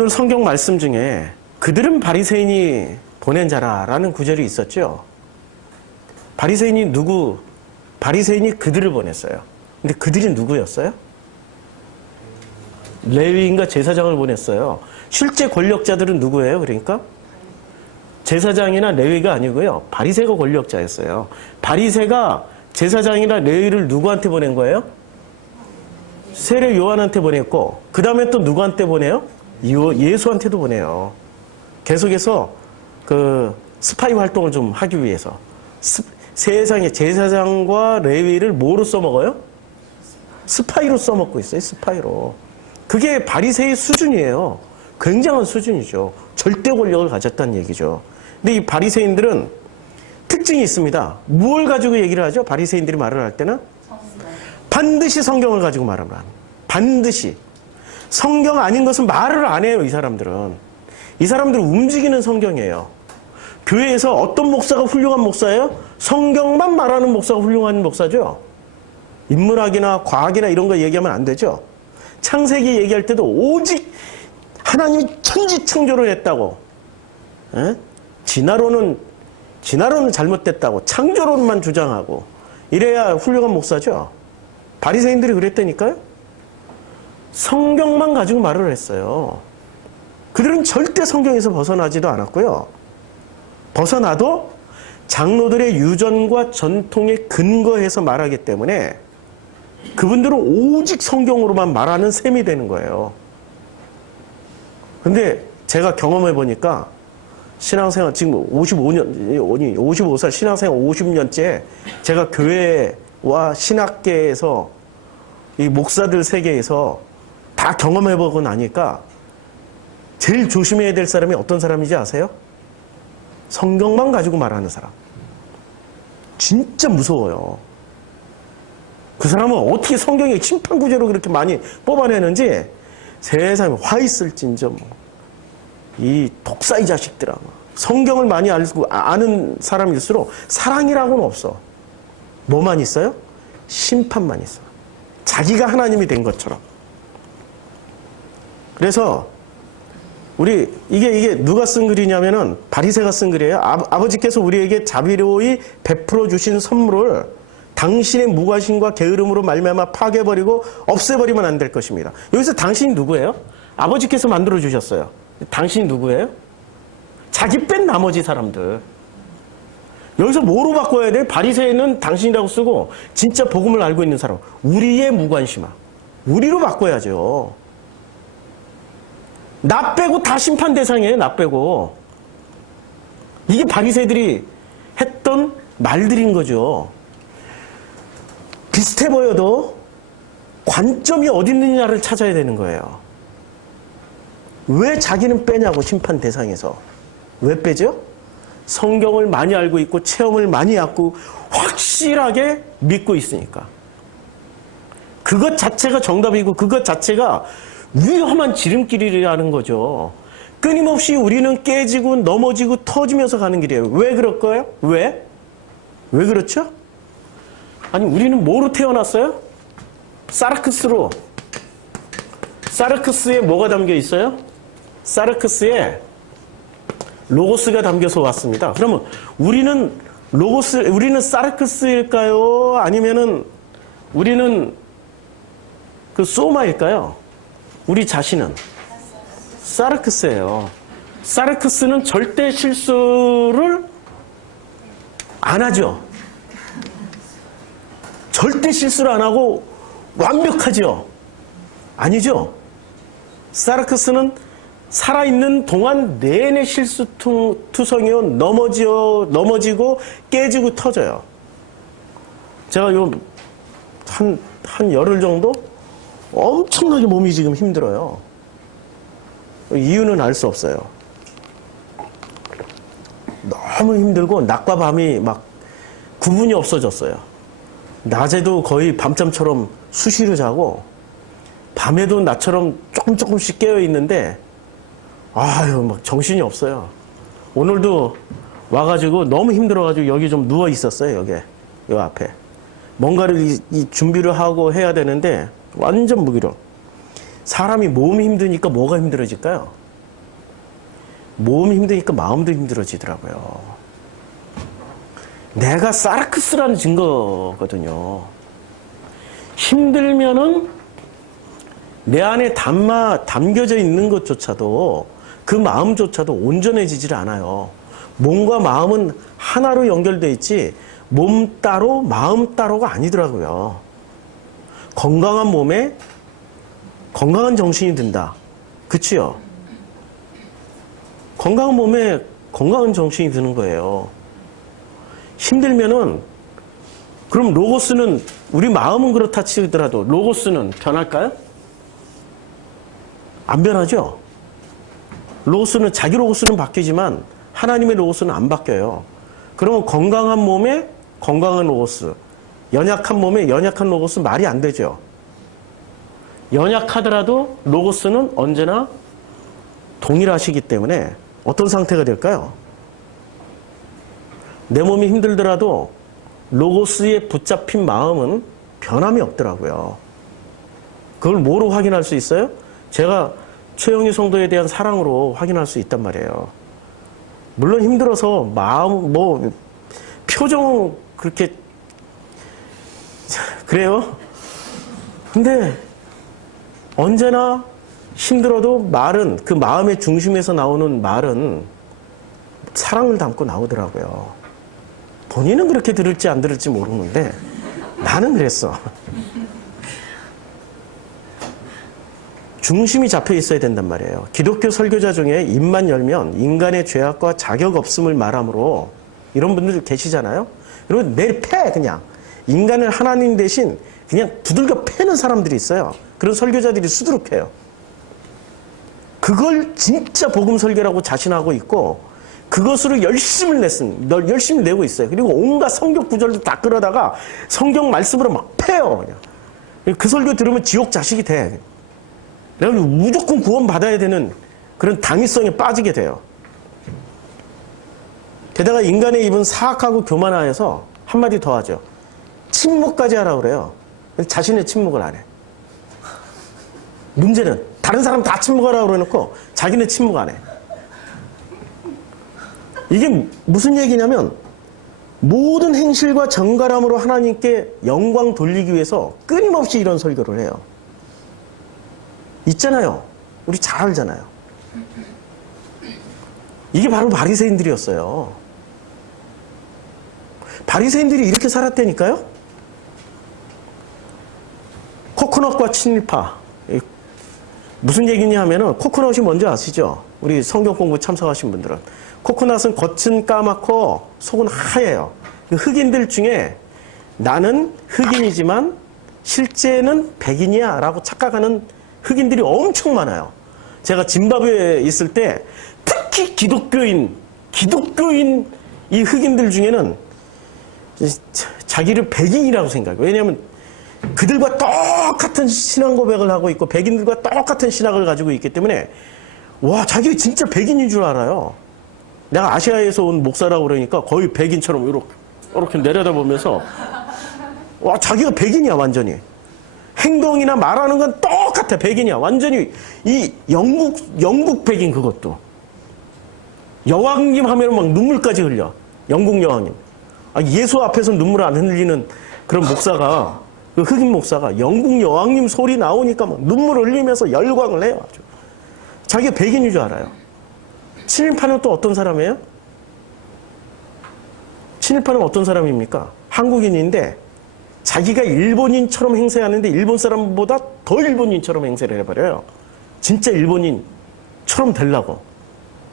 성경 말씀 중에 그들은 바리새인이 보낸 자라라는 구절이 있었죠. 바리새인이 그들을 보냈어요. 근데 그들이 누구였어요? 레위인과 제사장을 보냈어요. 실제 권력자들은 누구예요? 그러니까 제사장이나 레위가 아니고요. 바리새가 권력자였어요. 바리새가 제사장이나 레위를 누구한테 보낸 거예요? 세례 요한한테 보냈고, 그 다음에 또 누구한테 보내요? 예수한테도 보내요. 계속해서 그 스파이 활동을 좀 하기 위해서. 세상에 제사장과 레위를 뭐로 써먹어요? 스파이로 써먹고 있어요. 스파이로. 그게 바리새의 수준이에요. 굉장한 수준이죠. 절대 권력을 가졌다는 얘기죠. 근데 이 바리새인들은 특징이 있습니다. 무엇을 가지고 얘기를 하죠? 바리새인들이 말을 할 때는 반드시 성경을 가지고 말을 합니다. 반드시. 성경 아닌 것은 말을 안 해요, 이 사람들은. 이 사람들은 움직이는 성경이에요. 교회에서 어떤 목사가 훌륭한 목사예요? 성경만 말하는 목사가 훌륭한 목사죠. 인문학이나 과학이나 이런 거 얘기하면 안 되죠. 창세기 얘기할 때도 오직 하나님이 천지창조를 했다고. 에? 진화론은 잘못됐다고. 창조론만 주장하고. 이래야 훌륭한 목사죠. 바리새인들이 그랬다니까요. 성경만 가지고 말을 했어요. 그들은 절대 성경에서 벗어나지도 않았고요. 벗어나도 장로들의 유전과 전통에 근거해서 말하기 때문에 그분들은 오직 성경으로만 말하는 셈이 되는 거예요. 근데 제가 경험해 보니까 신앙생활 지금 55살 신앙생활 50년째 제가 교회와 신학계에서 이 목사들 세계에서 다 경험해 보고 나니까 제일 조심해야 될 사람이 어떤 사람인지 아세요? 성경만 가지고 말하는 사람. 진짜 무서워요. 그 사람은 어떻게 성경의 심판 구제로 그렇게 많이 뽑아내는지 세상에 화 있을진저 뭐. 이 독사이 자식들아. 성경을 많이 알고 아는 사람일수록 사랑이라고는 없어. 뭐만 있어요? 심판만 있어. 자기가 하나님이 된 것처럼. 그래서 우리 이게 누가 쓴 글이냐면은 바리새가 쓴 글이에요. 아버지께서 우리에게 자비로이 베풀어 주신 선물을 당신의 무관심과 게으름으로 말미암아 파괴버리고 없애버리면 안 될 것입니다. 여기서 당신이 누구예요? 아버지께서 만들어 주셨어요. 당신이 누구예요? 자기 뺀 나머지 사람들. 여기서 뭐로 바꿔야 돼? 바리새인은 당신이라고 쓰고 진짜 복음을 알고 있는 사람. 우리의 무관심아. 우리로 바꿔야죠. 나 빼고 다 심판 대상이에요. 나 빼고. 이게 바리새인들이 했던 말들인 거죠. 비슷해 보여도 관점이 어디 있느냐를 찾아야 되는 거예요. 왜 자기는 빼냐고, 심판 대상에서. 왜 빼죠? 성경을 많이 알고 있고 체험을 많이 갖고 확실하게 믿고 있으니까. 그것 자체가 정답이고 그것 자체가 위험한 지름길이라는 거죠. 끊임없이 우리는 깨지고 넘어지고 터지면서 가는 길이에요. 왜 그럴까요? 왜? 왜 그렇죠? 아니, 우리는 뭐로 태어났어요? 사르크스로. 사르크스에 뭐가 담겨 있어요? 사르크스에 로고스가 담겨서 왔습니다. 그러면 우리는 사르크스일까요? 아니면은 우리는 그 소마일까요? 우리 자신은 사르크스예요. 사르크스는 절대 실수를 안 하죠. 절대 실수를 안 하고 완벽하죠. 아니죠. 사르크스는 살아있는 동안 내내 실수투성이요. 넘어지고 깨지고 터져요. 제가 한 열흘 정도 엄청나게 몸이 지금 힘들어요. 이유는 알 수 없어요. 너무 힘들고 낮과 밤이 막 구분이 없어졌어요. 낮에도 거의 밤잠처럼 수시로 자고 밤에도 나처럼 조금씩 깨어 있는데 아유 막 정신이 없어요. 오늘도 와가지고 너무 힘들어가지고 여기 좀 누워 있었어요. 요 앞에 뭔가를 이 준비를 하고 해야 되는데 완전 무기력. 사람이 몸이 힘드니까 뭐가 힘들어질까요? 몸이 힘드니까 마음도 힘들어지더라고요. 내가 사르크스라는 증거거든요. 힘들면은 내 안에 담겨져 있는 것조차도 그 마음조차도 온전해지질 않아요. 몸과 마음은 하나로 연결되어 있지 몸 따로 마음 따로가 아니더라고요. 건강한 몸에 건강한 정신이 든다. 그치요? 건강한 몸에 건강한 정신이 드는 거예요. 힘들면은 그럼 로고스는 우리 마음은 그렇다 치더라도 로고스는 변할까요? 안 변하죠? 로고스는 자기 로고스는 바뀌지만 하나님의 로고스는 안 바뀌어요. 그러면 건강한 몸에 건강한 로고스, 연약한 몸에 연약한 로고스 말이 안 되죠. 연약하더라도 로고스는 언제나 동일하시기 때문에 어떤 상태가 될까요? 내 몸이 힘들더라도 로고스에 붙잡힌 마음은 변함이 없더라고요. 그걸 뭐로 확인할 수 있어요? 제가 최영희 성도에 대한 사랑으로 확인할 수 있단 말이에요. 물론 힘들어서 마음, 표정 그렇게 그래요. 근데 언제나 힘들어도 말은, 그 마음의 중심에서 나오는 말은 사랑을 담고 나오더라고요. 본인은 그렇게 들을지 안 들을지 모르는데 나는 그랬어. 중심이 잡혀 있어야 된단 말이에요. 기독교 설교자 중에 입만 열면 인간의 죄악과 자격 없음을 말하므로 이런 분들 계시잖아요. 그리고 내일 패 그냥. 인간을 하나님 대신 그냥 두들겨 패는 사람들이 있어요. 그런 설교자들이 수두룩해요. 그걸 진짜 복음 설교라고 자신하고 있고 그것으로 열심을 내고 있어요. 그리고 온갖 성경 구절도 다 끌어다가 성경 말씀으로 막 패요. 그냥. 그 설교 들으면 지옥 자식이 돼. 그래서 무조건 구원받아야 되는 그런 당위성에 빠지게 돼요. 게다가 인간의 입은 사악하고 교만하여서 한마디 더 하죠. 침묵까지 하라고 그래요. 자신의 침묵을 안 해. 문제는 다른 사람 다 침묵하라고 그래놓고 자기는 침묵 안 해. 이게 무슨 얘기냐면 모든 행실과 정갈함으로 하나님께 영광 돌리기 위해서 끊임없이 이런 설교를 해요. 있잖아요. 우리 잘 알잖아요. 이게 바로 바리새인들이었어요. 바리새인들이 이렇게 살았다니까요. 코코넛과 친일파. 무슨 얘기냐 하면은 코코넛이 뭔지 아시죠? 우리 성경 공부 참석하신 분들은. 코코넛은 겉은 까맣고 속은 하얘요. 흑인들 중에 나는 흑인이지만 실제는 백인이야 라고 착각하는 흑인들이 엄청 많아요. 제가 짐바브웨에 있을 때 특히 기독교인 이 흑인들 중에는 자기를 백인이라고 생각해요. 왜냐하면 그들과 똑같은 신앙 고백을 하고 있고 백인들과 똑같은 신학을 가지고 있기 때문에 와, 자기가 진짜 백인인 줄 알아요. 내가 아시아에서 온 목사라고 그러니까 거의 백인처럼 이렇게 내려다보면서 와, 자기가 백인이야 완전히. 행동이나 말하는 건 똑같아. 백인이야. 완전히 이 영국 백인 그것도. 여왕님 하면 막 눈물까지 흘려. 영국 여왕님. 예수 앞에서 눈물 안 흘리는 그런 목사가, 그 흑인 목사가 영국 여왕님 소리 나오니까 막 눈물 흘리면서 열광을 해요. 아주. 자기가 백인인 줄 알아요. 친일파는 또 어떤 사람이에요? 친일파는 어떤 사람입니까? 한국인인데 자기가 일본인처럼 행세하는데 일본 사람보다 더 일본인처럼 행세를 해버려요. 진짜 일본인처럼 되려고.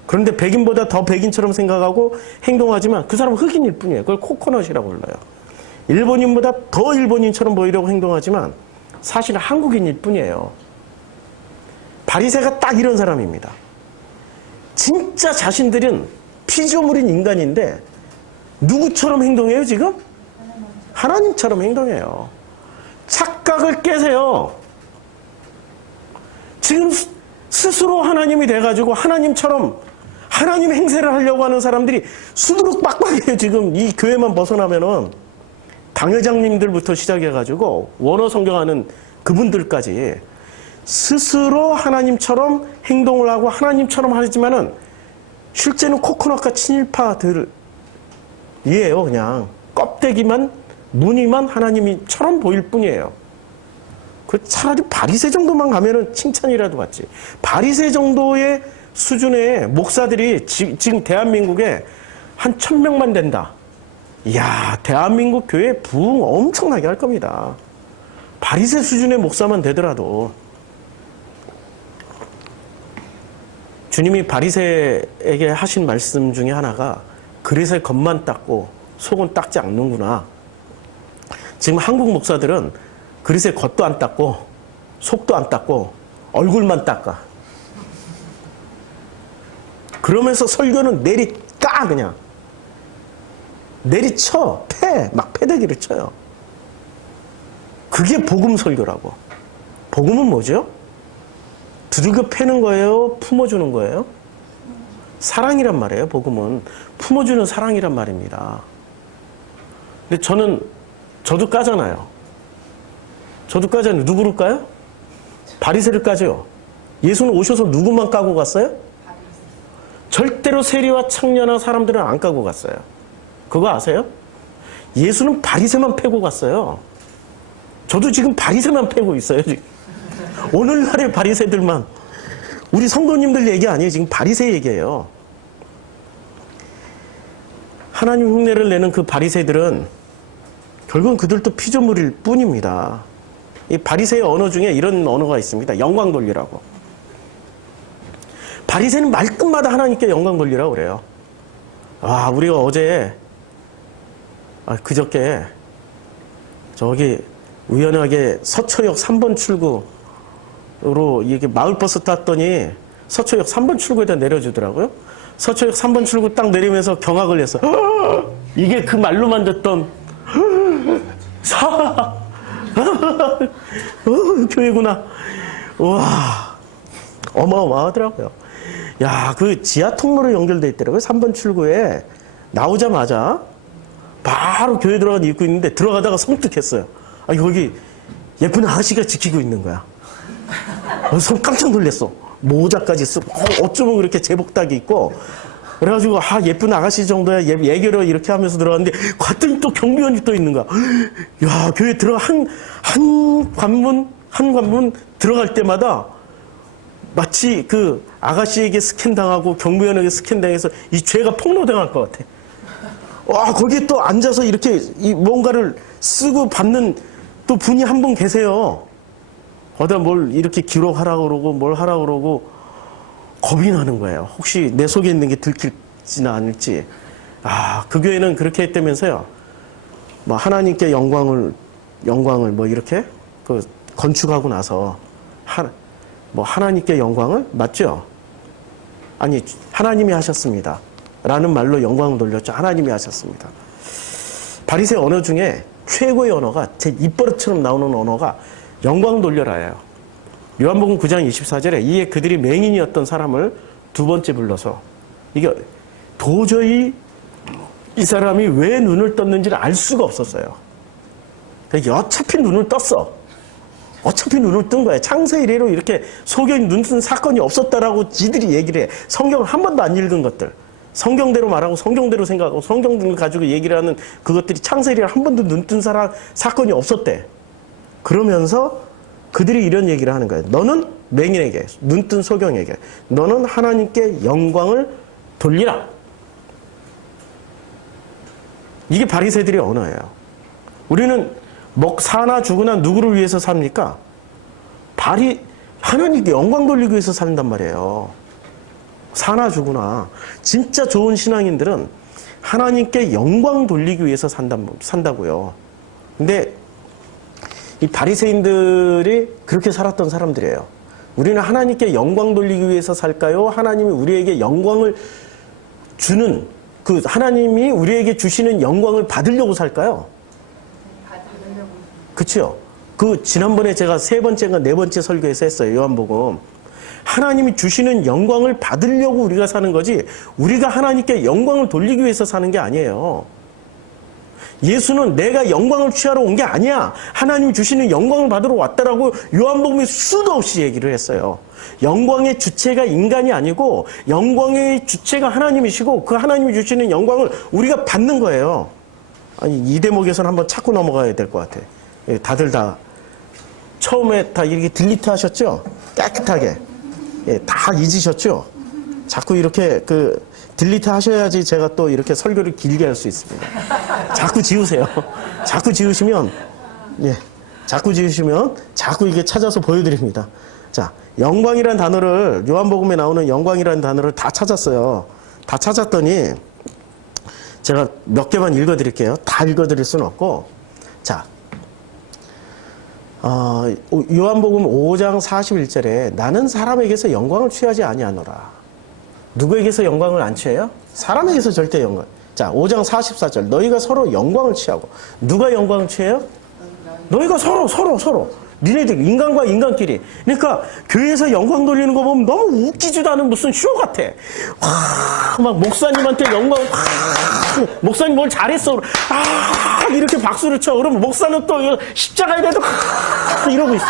그런데 백인보다 더 백인처럼 생각하고 행동하지만 그 사람은 흑인일 뿐이에요. 그걸 코코넛이라고 불러요. 일본인보다 더 일본인처럼 보이려고 행동하지만 사실은 한국인일 뿐이에요. 바리새가 딱 이런 사람입니다. 진짜 자신들은 피조물인 인간인데 누구처럼 행동해요 지금? 하나님처럼 행동해요. 착각을 깨세요. 지금 스스로 하나님이 돼가지고 하나님처럼 하나님 행세를 하려고 하는 사람들이 수두룩 빡빡해요. 지금 이 교회만 벗어나면은 당회장님들부터 시작해가지고 원어 성경하는 그분들까지 스스로 하나님처럼 행동을 하고 하나님처럼 하지만은 실제는 코코넛과 친일파들이에요. 그냥 껍데기만 무늬만 하나님처럼 보일 뿐이에요. 그 차라리 바리새 정도만 가면은 칭찬이라도 받지. 바리새 정도의 수준의 목사들이 지금 대한민국에 한 1000명만 된다. 이야, 대한민국 교회 부흥 엄청나게 할 겁니다. 바리새 수준의 목사만 되더라도. 주님이 바리새에게 하신 말씀 중에 하나가 그릇의 겉만 닦고 속은 닦지 않는구나. 지금 한국 목사들은 그릇의 겉도 안 닦고 속도 안 닦고 얼굴만 닦아. 그러면서 설교는 내리까 그냥. 내리쳐. 막 패대기를 쳐요. 그게 복음 설교라고. 복음은 뭐죠? 두들겨 패는 거예요? 품어주는 거예요? 사랑이란 말이에요. 복음은 품어주는 사랑이란 말입니다. 근데 저도 까잖아요. 저도 까잖아요. 누구를 까요? 바리새를 까죠. 예수는 오셔서 누구만 까고 갔어요? 절대로 세리와 청년한 사람들은 안 까고 갔어요. 그거 아세요? 예수는 바리새만 패고 갔어요. 저도 지금 바리새만 패고 있어요. 지금. 오늘날의 바리새들만. 우리 성도님들 얘기 아니에요. 지금 바리새 얘기예요. 하나님 흉내를 내는 그 바리새들은 결국은 그들도 피조물일 뿐입니다. 이 바리새의 언어 중에 이런 언어가 있습니다. 영광 돌리라고. 바리새는 말끝마다 하나님께 영광 돌리라고 그래요. 와, 우리가 어제 그저께 저기 우연하게 서초역 3번 출구로 이게 마을버스 탔더니 서초역 3번 출구에다 내려주더라고요. 서초역 3번 출구 딱 내리면서 경악을 했어. 이게 그 말로만 듣던 교회구나. 와, 어마어마하더라고요. 야, 그 지하 통로로 연결돼 있더라고요. 3번 출구에 나오자마자 바로 교회 들어가는 입구 있는데 들어가다가 섬뜩했어요. 여기 예쁜 아가씨가 지키고 있는 거야. 손 깜짝 놀랐어. 모자까지 쓰고 어쩌면 그렇게 제복닭이 있고 그래가지고 예쁜 아가씨 정도야 예결을 이렇게 하면서 들어갔는데 갔더니 또 경비원이 또 있는 거야. 야, 교회 한 관문 들어갈 때마다 마치 그 아가씨에게 스캔당하고 경비원에게 스캔당해서 이 죄가 폭로당할 것 같아. 와, 거기에 또 앉아서 이렇게 뭔가를 쓰고 받는 또 분이 한 분 계세요. 거기다 뭘 이렇게 기록하라고 그러고 뭘 하라고 그러고 겁이 나는 거예요. 혹시 내 속에 있는 게 들킬지는 않을지. 그 교회는 그렇게 했다면서요. 뭐 하나님께 영광을 뭐 이렇게 건축하고 나서 하나님께 영광을 맞죠? 아니, 하나님이 하셨습니다. 라는 말로 영광을 돌렸죠. 하나님이 하셨습니다. 바리새 언어 중에 최고의 언어가 제 입버릇처럼 나오는 언어가 영광 돌려라예요. 요한복음 9장 24절에 이에 그들이 맹인이었던 사람을 두 번째 불러서 이게 도저히 이 사람이 왜 눈을 떴는지를 알 수가 없었어요. 어차피 눈을 떴어. 어차피 눈을 뜬 거야. 창세 이래로 이렇게 속여 눈 뜬 사건이 없었다라고 지들이 얘기를 해. 성경을 한 번도 안 읽은 것들. 성경대로 말하고 성경대로 생각하고 성경을 가지고 얘기를 하는 그것들이 창세 이래로 한 번도 눈 뜬 사건이 없었대. 그러면서 그들이 이런 얘기를 하는 거예요. 너는 맹인에게, 눈뜬 소경에게, 너는 하나님께 영광을 돌리라. 이게 바리새들의 언어예요. 우리는 사나 죽으나 누구를 위해서 삽니까? 하나님께 영광 돌리기 위해서 산단 말이에요. 사나 죽으나. 진짜 좋은 신앙인들은 하나님께 영광 돌리기 위해서 산다고요. 근데 이 바리새인들이 그렇게 살았던 사람들이에요. 우리는 하나님께 영광 돌리기 위해서 살까요? 하나님이 우리에게 영광을 주는 하나님이 우리에게 주시는 영광을 받으려고 살까요? 그렇죠? 지난번에 제가 3번째인가 4번째 설교에서 했어요. 요한복음. 하나님이 주시는 영광을 받으려고 우리가 사는 거지 우리가 하나님께 영광을 돌리기 위해서 사는 게 아니에요. 예수는 내가 영광을 취하러 온 게 아니야. 하나님이 주시는 영광을 받으러 왔다라고 요한복음에 수도 없이 얘기를 했어요. 영광의 주체가 인간이 아니고 영광의 주체가 하나님이시고 그 하나님이 주시는 영광을 우리가 받는 거예요. 이 대목에서는 한번 찾고 넘어가야 될 것 같아. 다들 다 처음에 다 이렇게 딜리트 하셨죠? 깨끗하게. 다 잊으셨죠? 자꾸 이렇게 딜리트 하셔야지 제가 또 이렇게 설교를 길게 할 수 있습니다. 자꾸 지우세요. 자꾸 지우시면 자꾸 이게 찾아서 보여드립니다. 자, 영광이라는 단어를 요한복음에 나오는 영광이라는 단어를 다 찾았어요. 다 찾았더니 제가 몇 개만 읽어드릴게요. 다 읽어드릴 수는 없고 자, 요한복음 5장 41절에 나는 사람에게서 영광을 취하지 아니하노라. 누구에게서 영광을 안 취해요? 사람에게서 절대 영광. 자, 5장 44절 너희가 서로 영광을 취하고 누가 영광을 취해요? 너희가 서로 니네들 인간과 인간끼리. 그러니까 교회에서 영광 돌리는 거 보면 너무 웃기지도 않은 무슨 쇼 같아. 와, 막 목사님한테 영광, 목사님 뭘 잘했어. 이렇게 박수를 쳐. 그러면 목사는 또 십자가에 대해서 이러고 있어.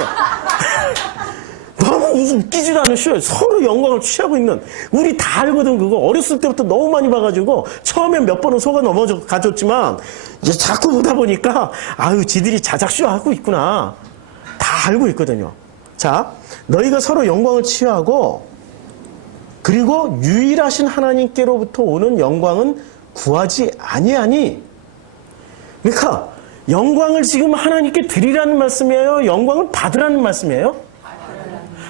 너무 무슨 웃기지도 않은 쇼예요. 서로 영광을 취하고 있는. 우리 다 알거든, 그거. 어렸을 때부터 너무 많이 봐가지고, 처음엔 몇 번은 속아 넘어가줬지만, 이제 자꾸 보다 보니까, 아유, 지들이 자작쇼 하고 있구나. 다 알고 있거든요. 자, 너희가 서로 영광을 취하고, 그리고 유일하신 하나님께로부터 오는 영광은 구하지 아니하니. 그러니까, 영광을 지금 하나님께 드리라는 말씀이에요? 영광을 받으라는 말씀이에요?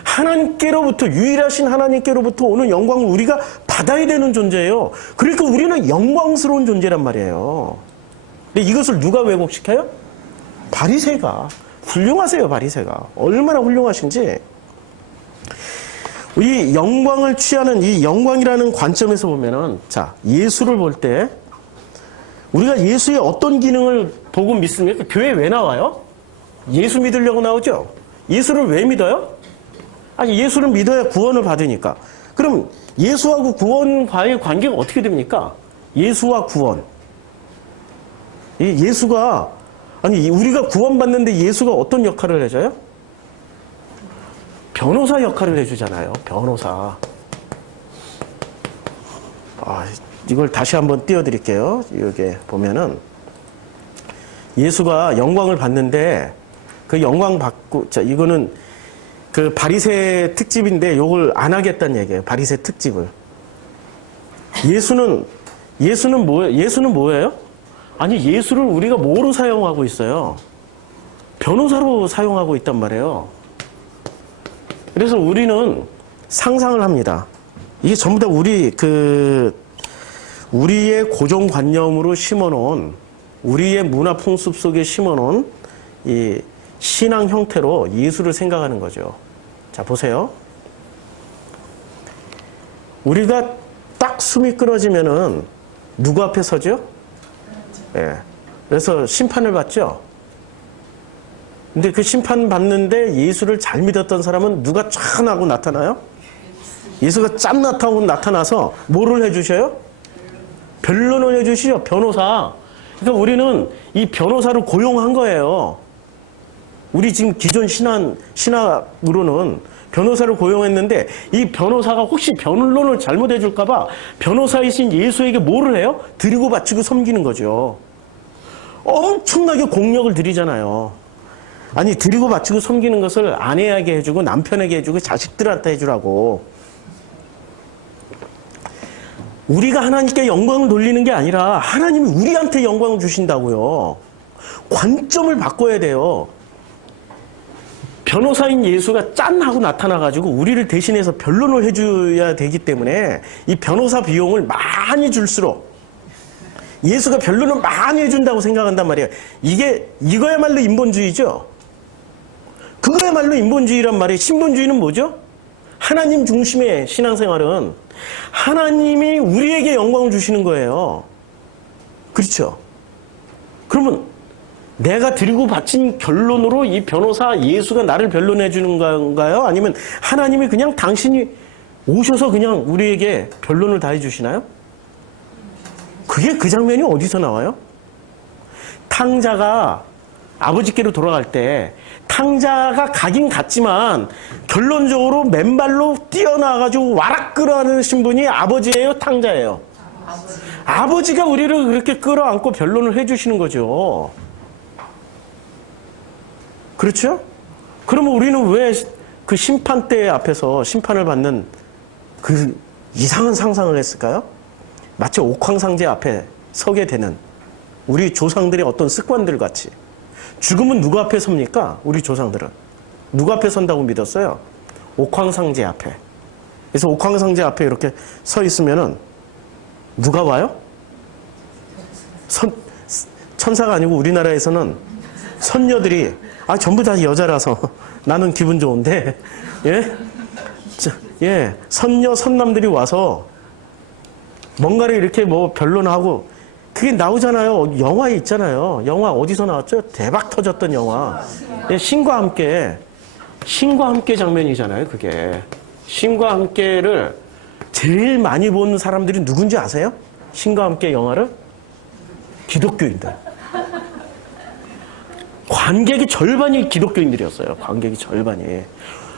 하나님께로부터, 유일하신 하나님께로부터 오는 영광을 우리가 받아야 되는 존재예요. 그러니까 우리는 영광스러운 존재란 말이에요. 근데 이것을 누가 왜곡시켜요? 바리새가. 훌륭하세요, 바리새가. 얼마나 훌륭하신지. 이 영광을 취하는 이 영광이라는 관점에서 보면은, 자, 예수를 볼 때, 우리가 예수의 어떤 기능을 보고 믿습니까? 교회 왜 나와요? 예수 믿으려고 나오죠? 예수를 왜 믿어요? 아니, 예수를 믿어야 구원을 받으니까. 그럼 예수하고 구원과의 관계가 어떻게 됩니까? 예수와 구원. 예수가, 아니, 우리가 구원받는데 예수가 어떤 역할을 해줘요? 변호사 역할을 해주잖아요. 변호사. 이걸 다시 한번 띄워드릴게요. 여기 보면은, 예수가 영광을 받는데, 그 영광 받고, 자, 이거는 그 바리새 특집인데 요걸 안 하겠다는 얘기예요. 바리새 특집을. 예수는 뭐예요? 아니, 예수를 우리가 뭐로 사용하고 있어요? 변호사로 사용하고 있단 말이에요. 그래서 우리는 상상을 합니다. 이게 전부 다 우리의 고정관념으로 심어놓은, 우리의 문화 풍습 속에 심어놓은 이 신앙 형태로 예수를 생각하는 거죠. 자, 보세요. 우리가 딱 숨이 끊어지면은 누구 앞에 서죠? 예. 그래서 심판을 받죠. 근데 그 심판 받는데 예수를 잘 믿었던 사람은 누가 촤 하고 나타나요? 예수가 짬나타하고 나타나서 뭐를 해주셔요? 변론을 해주시죠. 변호사. 그러니까 우리는 이 변호사를 고용한 거예요. 우리 지금 기존 신학으로는 변호사를 고용했는데 이 변호사가 혹시 변론을 잘못해 줄까봐 변호사이신 예수에게 뭐를 해요? 드리고 바치고 섬기는 거죠. 엄청나게 공력을 들이잖아요. 아니, 드리고 바치고 섬기는 것을 아내에게 해주고 남편에게 해주고 자식들한테 해주라고. 우리가 하나님께 영광을 돌리는 게 아니라 하나님이 우리한테 영광을 주신다고요. 관점을 바꿔야 돼요. 변호사인 예수가 짠 하고 나타나가지고 우리를 대신해서 변론을 해줘야 되기 때문에 이 변호사 비용을 많이 줄수록 예수가 변론을 많이 해준다고 생각한단 말이에요. 이거야말로 인본주의죠. 그거야말로 인본주의란 말이에요. 신본주의는 뭐죠? 하나님 중심의 신앙생활은 하나님이 우리에게 영광을 주시는 거예요. 그렇죠? 그러면 내가 드리고 바친 결론으로 이 변호사 예수가 나를 변론해 주는 건가요? 아니면 하나님이 그냥 당신이 오셔서 그냥 우리에게 변론을 다 해주시나요? 그게 그 장면이 어디서 나와요? 탕자가 아버지께로 돌아갈 때 탕자가 가긴 갔지만 결론적으로 맨발로 뛰어나가지고 와락 끌어안으신 분이 아버지예요? 탕자예요? 아버지가 우리를 그렇게 끌어안고 변론을 해주시는 거죠. 그렇죠? 그러면 우리는 왜 그 심판대 앞에서 심판을 받는 그 이상한 상상을 했을까요? 마치 옥황상제 앞에 서게 되는 우리 조상들의 어떤 습관들 같이. 죽음은 누구 앞에 섭니까? 우리 조상들은. 누구 앞에 선다고 믿었어요? 옥황상제 앞에. 그래서 옥황상제 앞에 이렇게 서 있으면은 누가 와요? 천사가 아니고 우리나라에서는 선녀들이 전부 다 여자라서 나는 기분 좋은데, 선녀, 선남들이 와서 뭔가를 이렇게 뭐 변론하고 그게 나오잖아요. 영화에 있잖아요. 영화 어디서 나왔죠? 대박 터졌던 영화. 예, 신과 함께. 신과 함께 장면이잖아요, 그게. 신과 함께를 제일 많이 본 사람들이 누군지 아세요? 신과 함께 영화를? 기독교인들. 관객의 절반이 기독교인들이었어요. 관객의 절반이.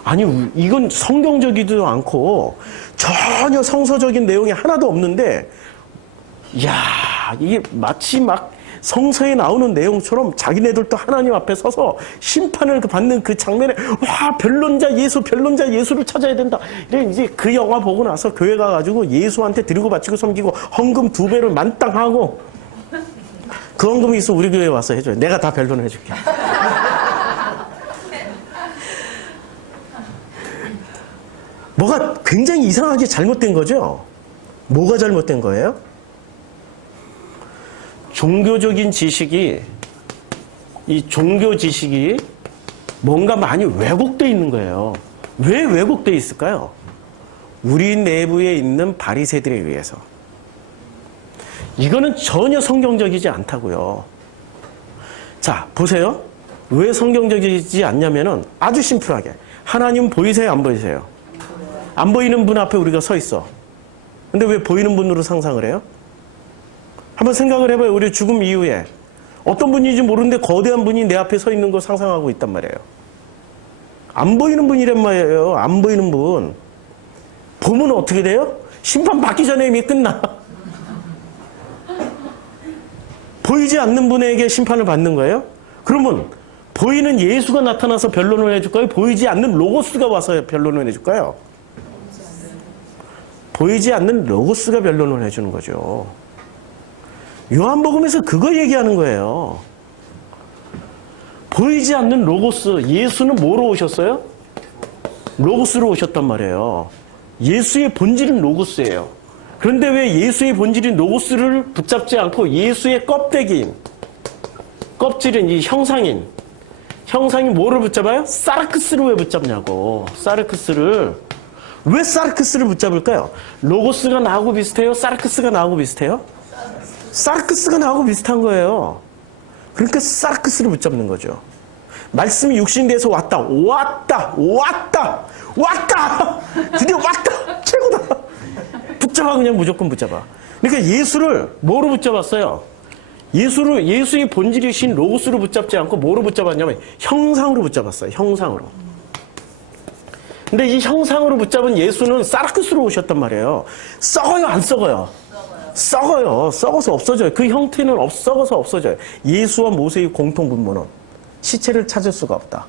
아니, 이건 성경적이지도 않고 전혀 성서적인 내용이 하나도 없는데, 이야, 이게 마치 막 성서에 나오는 내용처럼 자기네들도 하나님 앞에 서서 심판을 받는 그 장면에, 와, 변론자 예수를 찾아야 된다. 이제 그 영화 보고 나서 교회 가가지고 예수한테 드리고 바치고 섬기고 헌금 2배를 만땅하고, 그 헌금이 있어 우리 교회에 와서 해줘요. 내가 다 변론을 해줄게. 뭐가 굉장히 이상하게 잘못된 거죠? 뭐가 잘못된 거예요? 종교 지식이 뭔가 많이 왜곡되어 있는 거예요. 왜 왜곡되어 있을까요? 우리 내부에 있는 바리새들에 의해서. 이거는 전혀 성경적이지 않다고요. 자, 보세요. 왜 성경적이지 않냐면은 아주 심플하게. 하나님 보이세요? 안 보이세요? 안 보이는 분 앞에 우리가 서 있어. 근데 왜 보이는 분으로 상상을 해요? 한번 생각을 해봐요. 우리 죽음 이후에 어떤 분인지 모르는데 거대한 분이 내 앞에 서 있는 거 상상하고 있단 말이에요. 안 보이는 분이란 말이에요. 안 보이는 분. 보면 어떻게 돼요? 심판 받기 전에 이미 끝나. 보이지 않는 분에게 심판을 받는 거예요? 그러면 보이는 예수가 나타나서 변론을 해줄까요? 보이지 않는 로고스가 와서 변론을 해줄까요? 보이지 않는 로고스가 변론을 해주는 거죠. 요한복음에서 그거 얘기하는 거예요. 보이지 않는 로고스. 예수는 뭐로 오셨어요? 로고스로 오셨단 말이에요. 예수의 본질은 로고스예요. 그런데 왜 예수의 본질인 로고스를 붙잡지 않고 예수의 껍데기인, 껍질은 이 형상이 뭐를 붙잡아요? 사르크스를 왜 붙잡냐고. 왜 사르크스를 붙잡을까요? 로고스가 나하고 비슷해요? 사르크스가 나하고 비슷해요? 사르크스가 나하고 비슷한 거예요. 그러니까 사르크스를 붙잡는 거죠. 말씀이 육신돼서 왔다. 드디어 왔다. 최고다. 붙잡아. 그냥 무조건 붙잡아. 그러니까 예수를 뭐로 붙잡았어요? 예수의 본질이신 로고스로 붙잡지 않고 뭐로 붙잡았냐면 형상으로 붙잡았어요. 형상으로. 근데 이 형상으로 붙잡은 예수는 사르크스로 오셨단 말이에요. 썩어요, 안 썩어요? 썩어요. 썩어서 없어져요. 그 형태는 썩어서 없어져요. 예수와 모세의 공통분모는 시체를 찾을 수가 없다.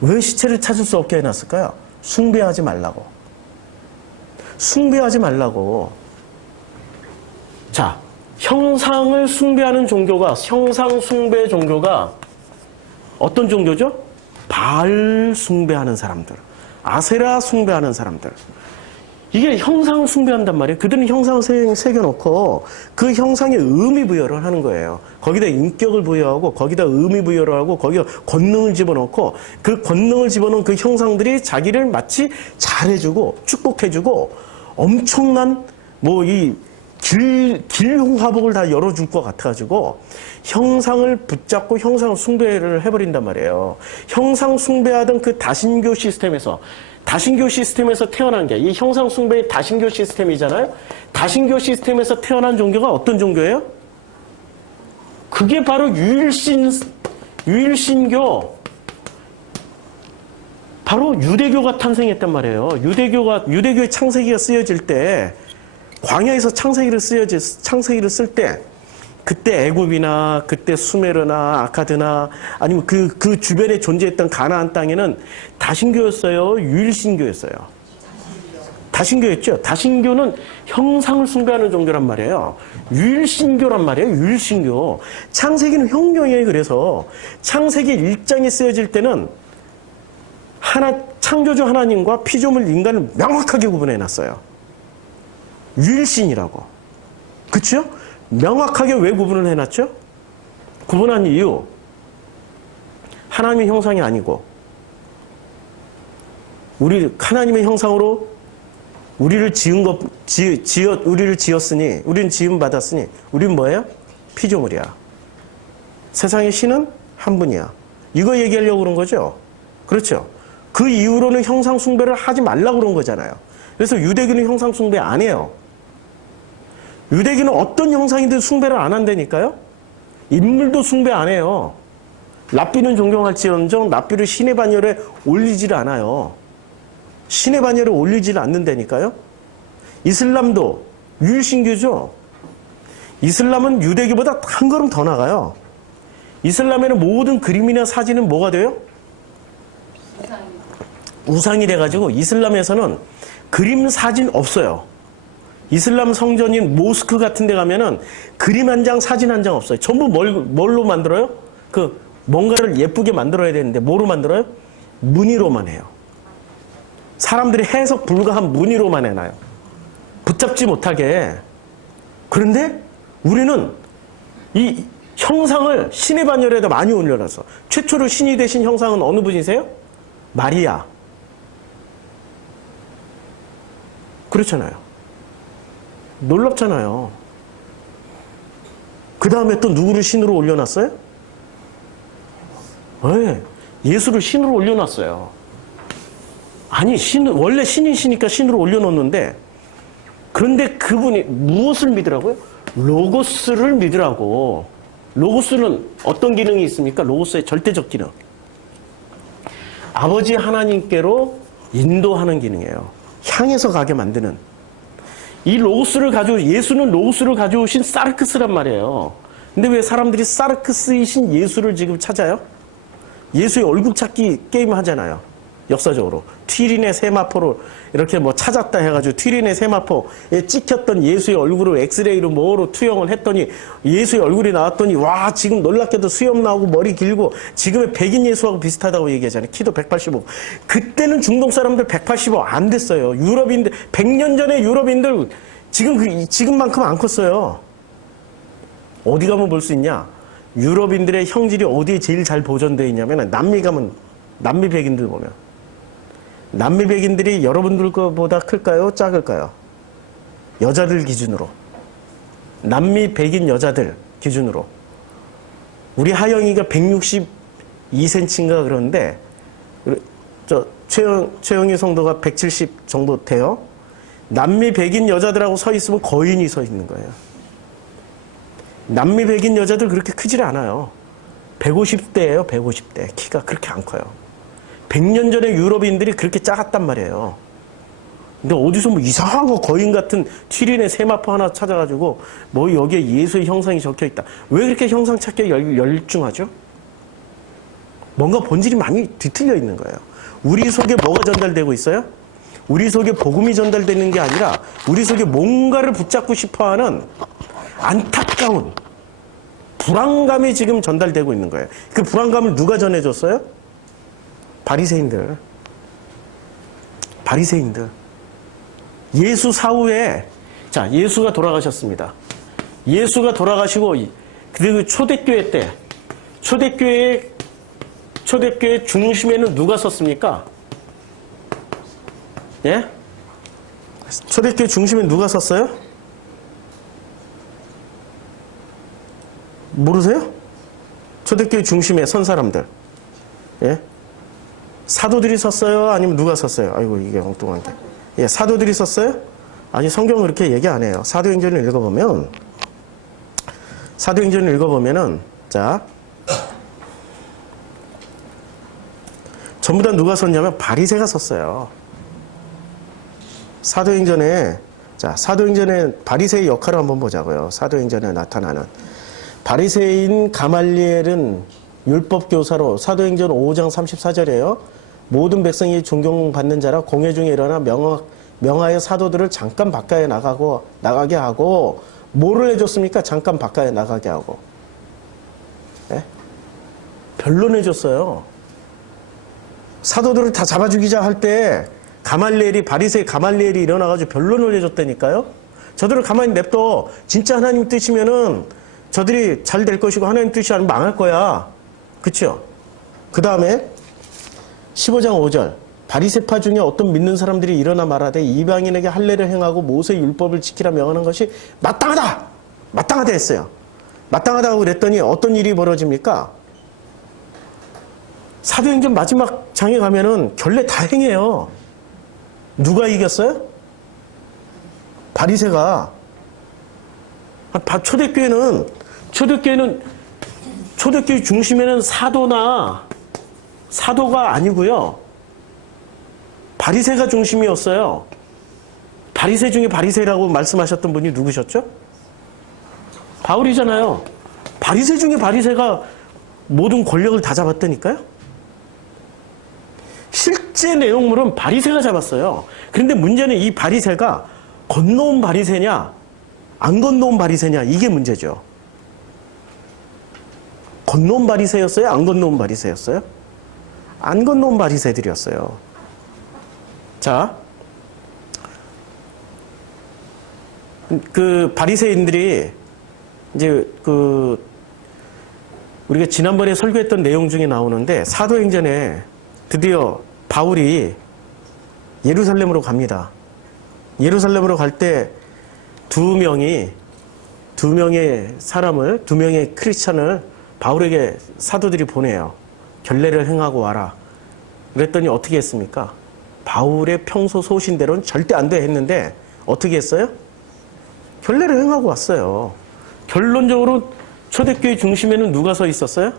왜 시체를 찾을 수 없게 해놨을까요? 숭배하지 말라고. 자, 형상을 숭배하는 종교가, 형상 숭배 종교가 어떤 종교죠? 바알 숭배하는 사람들, 아세라 숭배하는 사람들. 이게 형상을 숭배한단 말이에요. 그들은 형상을 새겨놓고 그 형상에 의미 부여를 하는 거예요. 거기다 인격을 부여하고 거기다 의미 부여를 하고 거기다 권능을 집어넣고 그 권능을 집어넣은 그 형상들이 자기를 마치 잘해주고 축복해주고 엄청난 길흉화복을 다 열어줄 것 같아가지고 형상을 붙잡고 형상을 숭배를 해버린단 말이에요. 형상 숭배하던 그 다신교 시스템에서 태어난 게 이 형상 숭배의 다신교 시스템이잖아요. 다신교 시스템에서 태어난 종교가 어떤 종교예요? 그게 바로 유일신교, 바로 유대교가 탄생했단 말이에요. 유대교의 창세기가 쓰여질 때, 광야에서 창세기를 쓸 때, 그때 애굽이나 그때 수메르나 아카드나 아니면 그 주변에 존재했던 가나안 땅에는 다신교였어요? 유일신교였어요? 다신교였죠. 다신교는 형상을 숭배하는 종교란 말이에요. 유일신교란 말이에요. 유일신교. 창세기는 혁명이에요. 그래서 창세기 1장이 쓰여질 때는 창조주 하나님과 피조물 인간을 명확하게 구분해놨어요. 유일신이라고. 그렇죠? 명확하게 왜 구분을 해놨죠? 구분한 이유, 하나님의 형상이 아니고 우리 하나님의 형상으로 우리를 우리를 지었으니, 우리는 지음 받았으니, 우리는 뭐예요? 피조물이야. 세상의 신은 한 분이야. 이거 얘기하려고 그런 거죠? 그렇죠? 그 이후로는 형상 숭배를 하지 말라고 그런 거잖아요. 그래서 유대교는 형상 숭배 안 해요. 유대교는 어떤 형상이든 숭배를 안 한다니까요? 인물도 숭배 안 해요. 랍비는 존경할지언정 랍비를 신의 반열에 올리질 않아요. 신의 반열에 올리질 않는다니까요? 이슬람도 유일신교죠. 이슬람은 유대교보다 한 걸음 더 나가요. 이슬람에는 모든 그림이나 사진은 뭐가 돼요? 우상이 돼가지고 이슬람에서는 그림, 사진 없어요. 이슬람 성전인 모스크 같은 데 가면은 그림 한 장, 사진 한 장 없어요. 전부 뭘로 만들어요? 뭔가를 예쁘게 만들어야 되는데 뭐로 만들어요? 무늬로만 해요. 사람들이 해석 불가한 무늬로만 해놔요. 붙잡지 못하게. 그런데 우리는 이 형상을 신의 반열에다 많이 올려놨어. 최초로 신이 되신 형상은 어느 분이세요? 마리아. 그렇잖아요. 놀랍잖아요. 그 다음에 또 누구를 신으로 올려놨어요? 네, 예수를 신으로 올려놨어요. 아니, 원래 신이시니까 신으로 올려놓는데, 그런데 그분이 무엇을 믿으라고요? 로고스를 믿으라고. 로고스는 어떤 기능이 있습니까? 로고스의 절대적 기능. 아버지 하나님께로 인도하는 기능이에요. 향해서 가게 만드는. 이 로고스를 예수는 로고스를 가져오신 사르크스란 말이에요. 근데 왜 사람들이 사르크스이신 예수를 지금 찾아요? 예수의 얼굴 찾기 게임 하잖아요. 역사적으로. 튀린의 세마포를 이렇게 찾았다 해가지고 튀린의 세마포에 찍혔던 예수의 얼굴을 엑스레이로 뭐로 투영을 했더니 예수의 얼굴이 나왔더니 와, 지금 놀랍게도 수염 나오고 머리 길고 지금의 백인 예수하고 비슷하다고 얘기하잖아요. 키도 185. 그때는 중동 사람들 185 안 됐어요. 유럽인들, 100년 전에 유럽인들 지금만큼 안 컸어요. 어디 가면 볼 수 있냐? 유럽인들의 형질이 어디에 제일 잘 보존되어 있냐면 남미 가면, 남미 백인들 보면 남미 백인들이 여러분들 거보다 클까요? 작을까요? 여자들 기준으로. 남미 백인 여자들 기준으로. 우리 하영이가 162cm인가 그러는데 최영희 성도가 170 정도 돼요. 남미 백인 여자들하고 서 있으면 거인이 서 있는 거예요. 남미 백인 여자들 그렇게 크질 않아요. 150대예요. 150대. 키가 그렇게 안 커요. 100년 전에 유럽인들이 그렇게 작았단 말이에요. 근데 어디서 이상한 거 거인 같은 튀린의 세마포 하나 찾아가지고 여기에 예수의 형상이 적혀있다. 왜 그렇게 형상 찾기에 열중하죠? 뭔가 본질이 많이 뒤틀려 있는 거예요. 우리 속에 뭐가 전달되고 있어요? 우리 속에 복음이 전달되는 게 아니라 우리 속에 뭔가를 붙잡고 싶어하는 안타까운 불안감이 지금 전달되고 있는 거예요. 그 불안감을 누가 전해줬어요? 바리새인들. 예수 사후에 예수가 돌아가셨습니다. 예수가 돌아가시고 그리고 초대교회 때 초대교회 중심에는 누가 섰습니까? 예? 초대교회 중심에 누가 섰어요? 모르세요? 초대교회 중심에 선 사람들. 예? 사도들이 섰어요? 아니면 누가 섰어요? 아이고, 이게 엉뚱한 게. 예, 사도들이 섰어요? 아니, 성경은 그렇게 얘기 안 해요. 사도행전을 읽어보면은, 전부 다 누가 섰냐면 바리새가 섰어요. 사도행전에 바리새의 역할을 한번 보자고요. 사도행전에 나타나는. 바리새인 가말리엘은 율법교사로 사도행전 5장 34절이에요. 모든 백성이 존경받는 자라 공회 중에 일어나 명하여 사도들을 잠깐 바깥에 나가게 하고 뭐를 해줬습니까? 잠깐 바깥에 나가게 하고. 네? 변론해줬어요. 사도들을 다 잡아 죽이자 할 때 바리새의 가말리엘이 일어나가지고 변론을 해줬다니까요. 저들을 가만히 냅둬. 진짜 하나님 뜻이면은 저들이 잘 될 것이고 하나님 뜻이 아니면 망할 거야. 그쵸? 그 다음에 15장 5절 바리새파 중에 어떤 믿는 사람들이 일어나 말하되 이방인에게 할례를 행하고 모세 율법을 지키라 명하는 것이 마땅하다! 마땅하다 했어요. 마땅하다고 그랬더니 어떤 일이 벌어집니까? 사도행전 마지막 장에 가면은 결례 다 행해요. 누가 이겼어요? 바리새가. 초대교회 중심에는 사도가 아니고요. 바리새가 중심이었어요. 바리새 중에 바리새라고 말씀하셨던 분이 누구셨죠? 바울이잖아요. 바리새 중에 바리새가 모든 권력을 다 잡았다니까요. 실제 내용물은 바리새가 잡았어요. 그런데 문제는 이 바리새가 건너온 바리새냐 안 건너온 바리새냐 이게 문제죠. 건너온 바리새였어요? 안 건너온 바리새였어요? 안 건너온 바리새들이었어요. 자, 그 바리새인들이 이제 우리가 지난번에 설교했던 내용 중에 나오는데 사도행전에 드디어 바울이 예루살렘으로 갑니다. 예루살렘으로 갈 때 두 명의 크리스찬을 바울에게 사도들이 보내요. 결례를 행하고 와라. 그랬더니 어떻게 했습니까? 바울의 평소 소신대로는 절대 안 돼 했는데 어떻게 했어요? 결례를 행하고 왔어요. 결론적으로 초대교회 중심에는 누가 서 있었어요?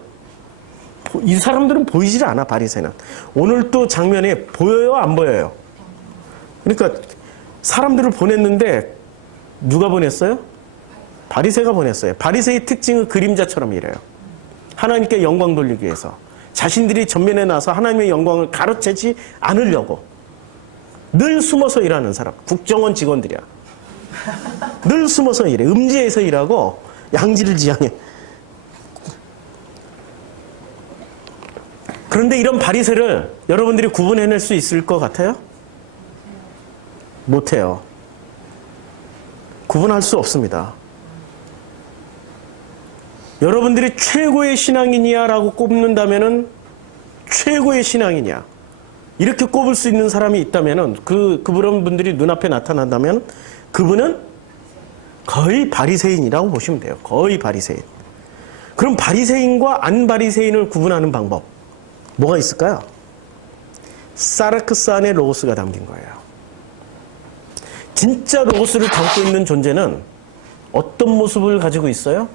이 사람들은 보이질 않아, 바리새는. 오늘 또 장면에 보여요, 안 보여요? 그러니까 사람들을 보냈는데 누가 보냈어요? 바리새가 보냈어요. 바리새의 특징은 그림자처럼 이래요. 하나님께 영광 돌리기 위해서. 자신들이 전면에 나서 하나님의 영광을 가로채지 않으려고. 늘 숨어서 일하는 사람. 국정원 직원들이야. 늘 숨어서 일해. 음지에서 일하고 양지를 지향해. 그런데 이런 바리새를 여러분들이 구분해낼 수 있을 것 같아요? 못해요. 구분할 수 없습니다. 여러분들이 최고의 신앙인이야라고 꼽는다면은 최고의 신앙이냐 이렇게 꼽을 수 있는 사람이 있다면은 그런 분들이 눈앞에 나타난다면 그분은 거의 바리새인이라고 보시면 돼요. 거의 바리새인. 그럼 바리새인과 안 바리새인을 구분하는 방법 뭐가 있을까요? 사르크스 안에 로고스가 담긴 거예요. 진짜 로고스를 담고 있는 존재는 어떤 모습을 가지고 있어요?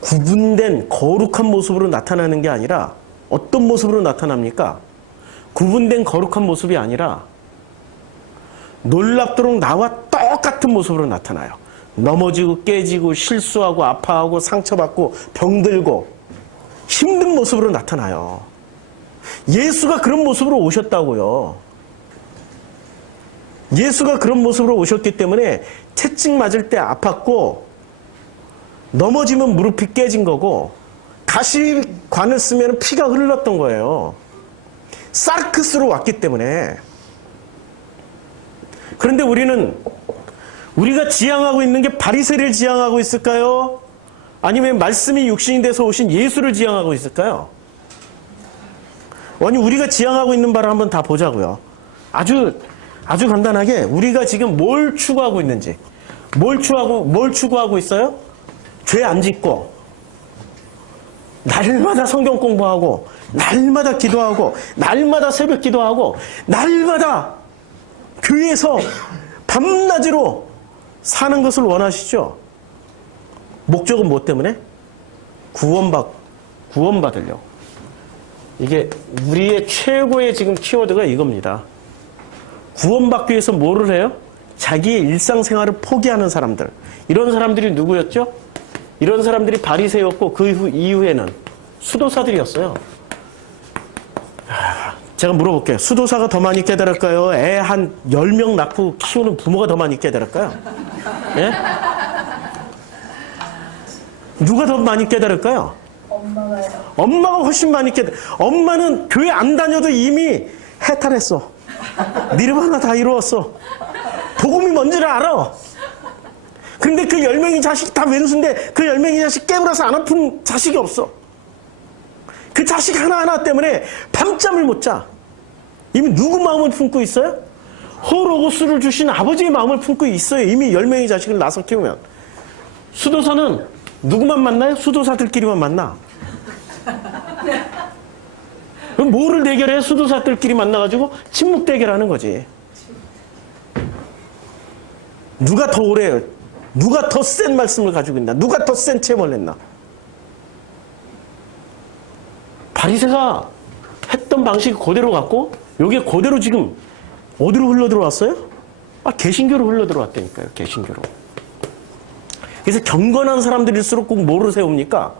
구분된 거룩한 모습으로 나타나는 게 아니라 어떤 모습으로 나타납니까? 구분된 거룩한 모습이 아니라 놀랍도록 나와 똑같은 모습으로 나타나요. 넘어지고 깨지고 실수하고 아파하고 상처받고 병들고 힘든 모습으로 나타나요. 예수가 그런 모습으로 오셨다고요. 예수가 그런 모습으로 오셨기 때문에 채찍 맞을 때 아팠고 넘어지면 무릎이 깨진 거고 가시관을 쓰면 피가 흘렀던 거예요. 사르크스로 왔기 때문에. 그런데 우리가 지향하고 있는 게 바리새를 지향하고 있을까요? 아니면 말씀이 육신이 돼서 오신 예수를 지향하고 있을까요? 아니 우리가 지향하고 있는 바를 한번 다 보자고요. 아주 간단하게 우리가 지금 뭘 추구하고 있는지. 뭘 추구하고 있어요? 죄 안 짓고 날마다 성경 공부하고 날마다 기도하고 날마다 새벽 기도하고 날마다 교회에서 밤낮으로 사는 것을 원하시죠? 목적은 뭐 때문에? 구원받으려고. 이게 우리의 최고의 지금 키워드가 이겁니다. 구원받기 위해서 뭐를 해요? 자기의 일상생활을 포기하는 사람들. 이런 사람들이 누구였죠? 이런 사람들이 바리새였고 그 이후에는 수도사들이었어요. 제가 물어볼게요. 수도사가 더 많이 깨달을까요? 애 한 10명 낳고 키우는 부모가 더 많이 깨달을까요? 예? 누가 더 많이 깨달을까요? 엄마가요. 엄마가 훨씬 많이 엄마는 교회 안 다녀도 이미 해탈했어. 니르바나 다 이루었어. 복음이 뭔지를 알아. 근데 그 10명의 자식 다 왼수인데 그 10명의 자식 깨물어서 안 아픈 자식이 없어. 그 자식 하나하나 때문에 밤잠을 못 자. 이미 누구 마음을 품고 있어요? 호로고스를 주신 아버지의 마음을 품고 있어요. 이미 10명의 자식을 낳아서 키우면. 수도사는 누구만 만나요? 수도사들끼리만 만나. 그럼 뭐를 대결해? 수도사들끼리 만나가지고 침묵 대결하는 거지. 누가 더 오래, 누가 더 센 말씀을 가지고 있나? 누가 더 센 체험을 했나? 바리새가 했던 방식이 그대로 갔고, 요게 그대로 지금 어디로 흘러 들어왔어요? 개신교로 흘러 들어왔다니까요. 개신교로. 그래서 경건한 사람들일수록 꼭 뭐를 세웁니까?